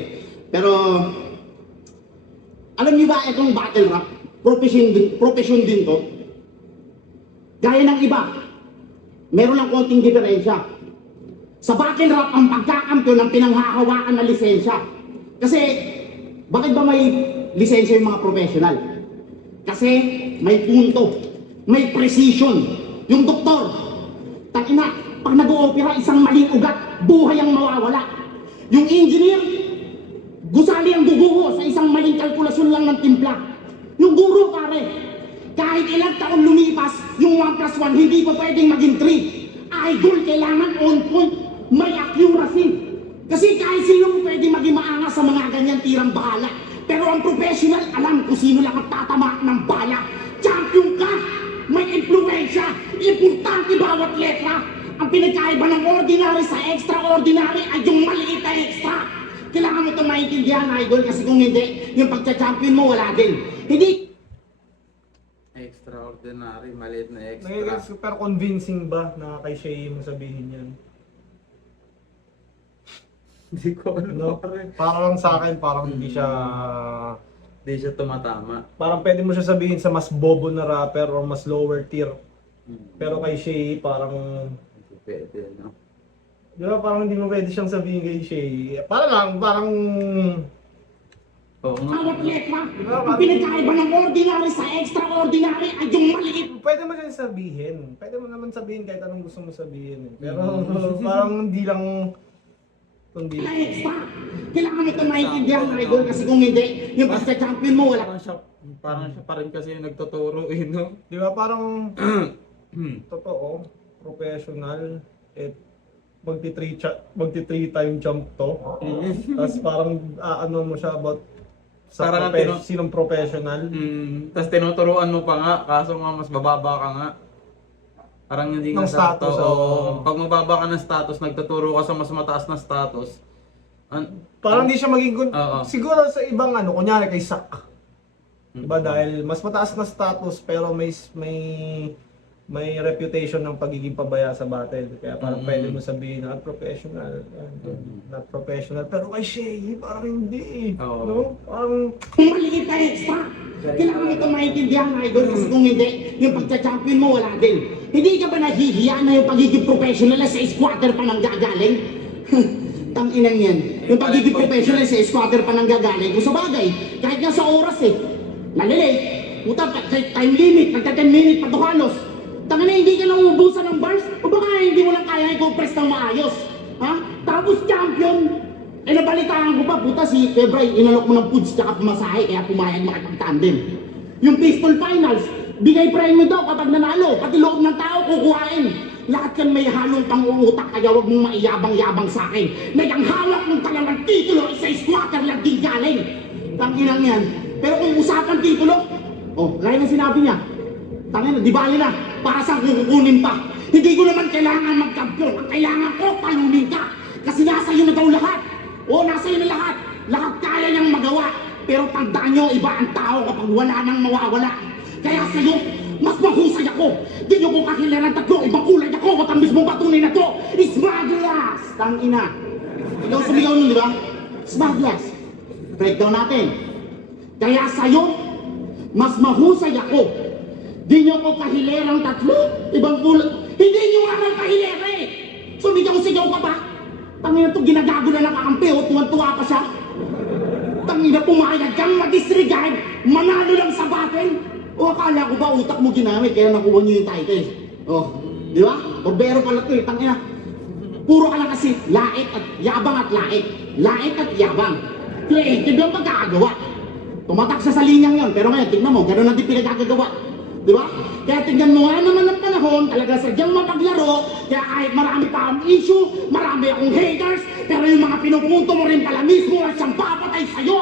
Pero, alam nyo ba itong battle rap, profession din to? Gaya ng iba, meron lang konting diferensya. Sa battle rap, ang pagkakampiyon ng pinanghahawakan na lisensya. Kasi, bakit ba may lisensya yung mga professional? Kasi may punto, may precision. Yung doktor, takina, pag nag-oopera isang maling ugat, buhay ang mawawala. Yung engineer, gusali ang duguho sa isang maling kalkulasyon lang ng timpla. Yung guro pare, kahit ilang taon lumipas, yung 1+1 hindi pa pwedeng maging 3. Idol, kailangan on point, may accuracy. Kasi kahit sino pwede maging maangas sa mga ganyan tirang bahala. Pero ang professional, alam kung sino lang ang tatama ng bala. Champion ka! May impluensya! Importante bawat letra! Ang pinagkaiba ng ordinary sa extraordinary ay yung maliit na extra! Kailangan mo itong maintindihan, idol, kasi kung hindi, yung pagcha-champion mo, wala din. Hindi... Extraordinary, maliit na extra. nagiging super convincing ba na kay Shay mo sabihin yan? Hindi ko alam. No? Parang sa akin, parang hindi siya... Hindi siya tumatama. Parang pwede mo siya sabihin sa mas bobo na rapper or mas lower tier. Pero kay Shay, parang... Hindi pwede, no? Di ba, parang hindi mo pwede siyang sabihin kay Shay. Parang... Oo nga. Bawat letra, ang pinagkaiba ng ordinary sa extraordinary ay yung maliit Pwede mo siyang sabihin. Pwede mo naman sabihin kahit anong gusto mo sabihin. Pero parang hindi lang... Kundi... na extra. Kailangan mo ito maintindihan, idol, kasi kung hindi, yung basta champion mo, wala. Parang siya pa rin kasi yung nagtuturo, no? Di ba, parang... Totoo. Professional. Magti-3 time jump to. Tapos parang ano mo siya about sa Parang sinong professional. Tapos tinuturuan mo pa nga, kaso nga mas bababa ka nga. Parang hindi nga Ng status, sakto. oo. Pag mababa ka ng status, nagtuturo ka sa mas mataas na status. Parang hindi siya maging Oo. siguro sa ibang ano, kunyari kay Sak. Diba dahil mas mataas na status pero may reputation ng pagiging pabaya sa battle. Kaya parang pwede mo sabihin na professional. Not professional. Pero kay Shay, parang hindi. Oo. No? Parang Kung maliit na extra, kailangan mo ito maintindihan, idol, kasi kung hindi, yung pagcha-champion mo, wala din. Hindi ka ba nahihiya na yung pagiging professional sa squatter pa nang gagaling? Tang-inang yan. Yung pagiging professional sa squatter pa nang gagaling. Kung sa bagay, kahit nga sa oras nalilate. Puta, time limit, nagta 10 minutes pa to halos. Tanga na, hindi ka lang umubusan ng bars, o baka hindi mo lang kaya i-compress ng maayos. Ha? Tapos champion, nabalitaan ko pa, puta si Febray, inalok mo ng foods tsaka pumasahe, kaya pumayag makipag-tandem. Yung pistol finals, bigay premyo daw kapag nanalo, pati loob ng tao kukuhain. Lahat yan may halong pang-uutak, kaya huwag mong maiyabang-yabang sa akin. Na yung hawak ng talagang titulo, isa squatter lang di galing. Tanginang yan. Pero kung usapan titulo, gaya ng sinabi niya, tangina, di bali na, para saan kukunin pa? Hindi ko naman kailangan magkampiyon. Ang kailangan ko, talunin ka. Kasi nasa iyo na daw lahat. Nasa iyo na lahat. Lahat kaya niyang magawa. Pero tandaan niyo, iba ang tao kapag wala nang mawawala. Kaya sa iyo, mas mahusay ako. Di niyo ko kakilaran tatlo, ibang kulay ako. At ang mismong patunay na to, Smugglas! Tangina. Ikaw sumigaw nun, di ba? Smugglas. Breakdown natin. Kaya sa iyo, mas mahusay ako. Di nyo ko kahilerang tatlo, ibang kulay. Hindi nyo nga ng kahilera eh! Sumigaw-sigaw ka ba? Tangina to, ginagago na nakakampi o tuwan-tuwa pa siya. Tangina, pumayag kang ma-disregard, manalo lang sa battle. O akala ko ba utak mo ginamit kaya nakuha nyo yung title? Di ba? Borbero pala to eh, tangina. Puro ka lang kasi lait at yabang at lait. Lait at yabang. Creative yung pagkakagawa. Tumatak siya sa linyang yon, pero ngayon, tignan mo, gano'n natin pinagkakagawa. Di ba? Kaya tingnan mo nga naman ang panahon, talaga sadyang mapaglaro, kaya kahit marami pa ang issue, marami akong haters, pero yung mga pinupunto mo rin pala mismo ay siyang papatay sa'yo.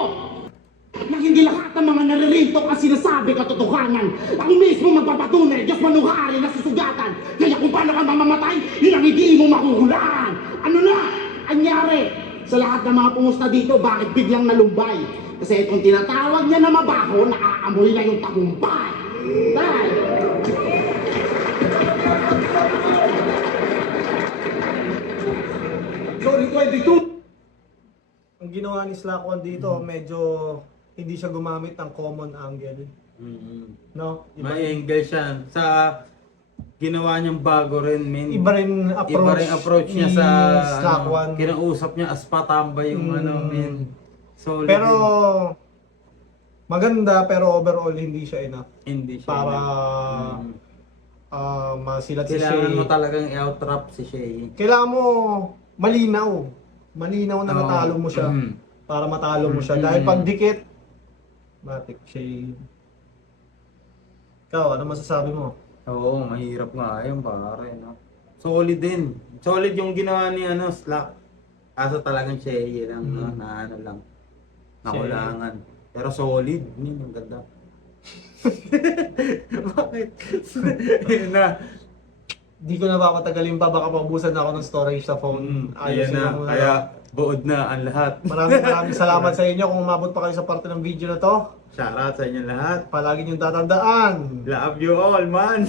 Na hindi lahat ng mga naririto ang sinasabi katotohanan. Ang mismo magpapatunay, Diyos manuhari na susugatan. Kaya kung paano ka mamamatay, yun ang hindi mo mahuhulaan. Ano na? Anyari? Sa lahat ng mga pumusta dito, bakit biglang nalumbay? Kasi itong tinatawag niya na mabaho, naaamoy na yung tagumpay. Dahil, Sorry, 22! Ang ginawa ni Slack One dito, medyo hindi siya gumamit ng common angle. No? May angle siya. Sa ginawa niyang bago rin, men. Iba rin approach niya ni sa Slack One. kinausap niya as patamba yung men. Solid Pero yun. maganda, pero overall hindi siya enough Hindi siya. para masilat si Kailangan Shay. mo talagang i-out-trap si Shay. Kailangan mo malinaw. Malinaw na natalo mo siya. Para matalo mo siya. Dahil pag dikit, matik Shay. Ikaw, ano masasabi mo? Oo, mahirap nga yun pare, no? Solid din. Solid yung ginawa ni Slack. Kaso talagang Shay lang, no? Na ano lang. Nakulangan. Pero solid. Ang ganda. Bakit? Yun na. Di ko na papatagalin pa, baka maubusan ako ng storage sa phone. Ayan na. yung, Kaya buod na ang lahat. maraming salamat sa inyo kung umabot pa kayo sa parte ng video na to. Shoutout sa inyo lahat. Palagi niyong tatandaan. Love you all, man.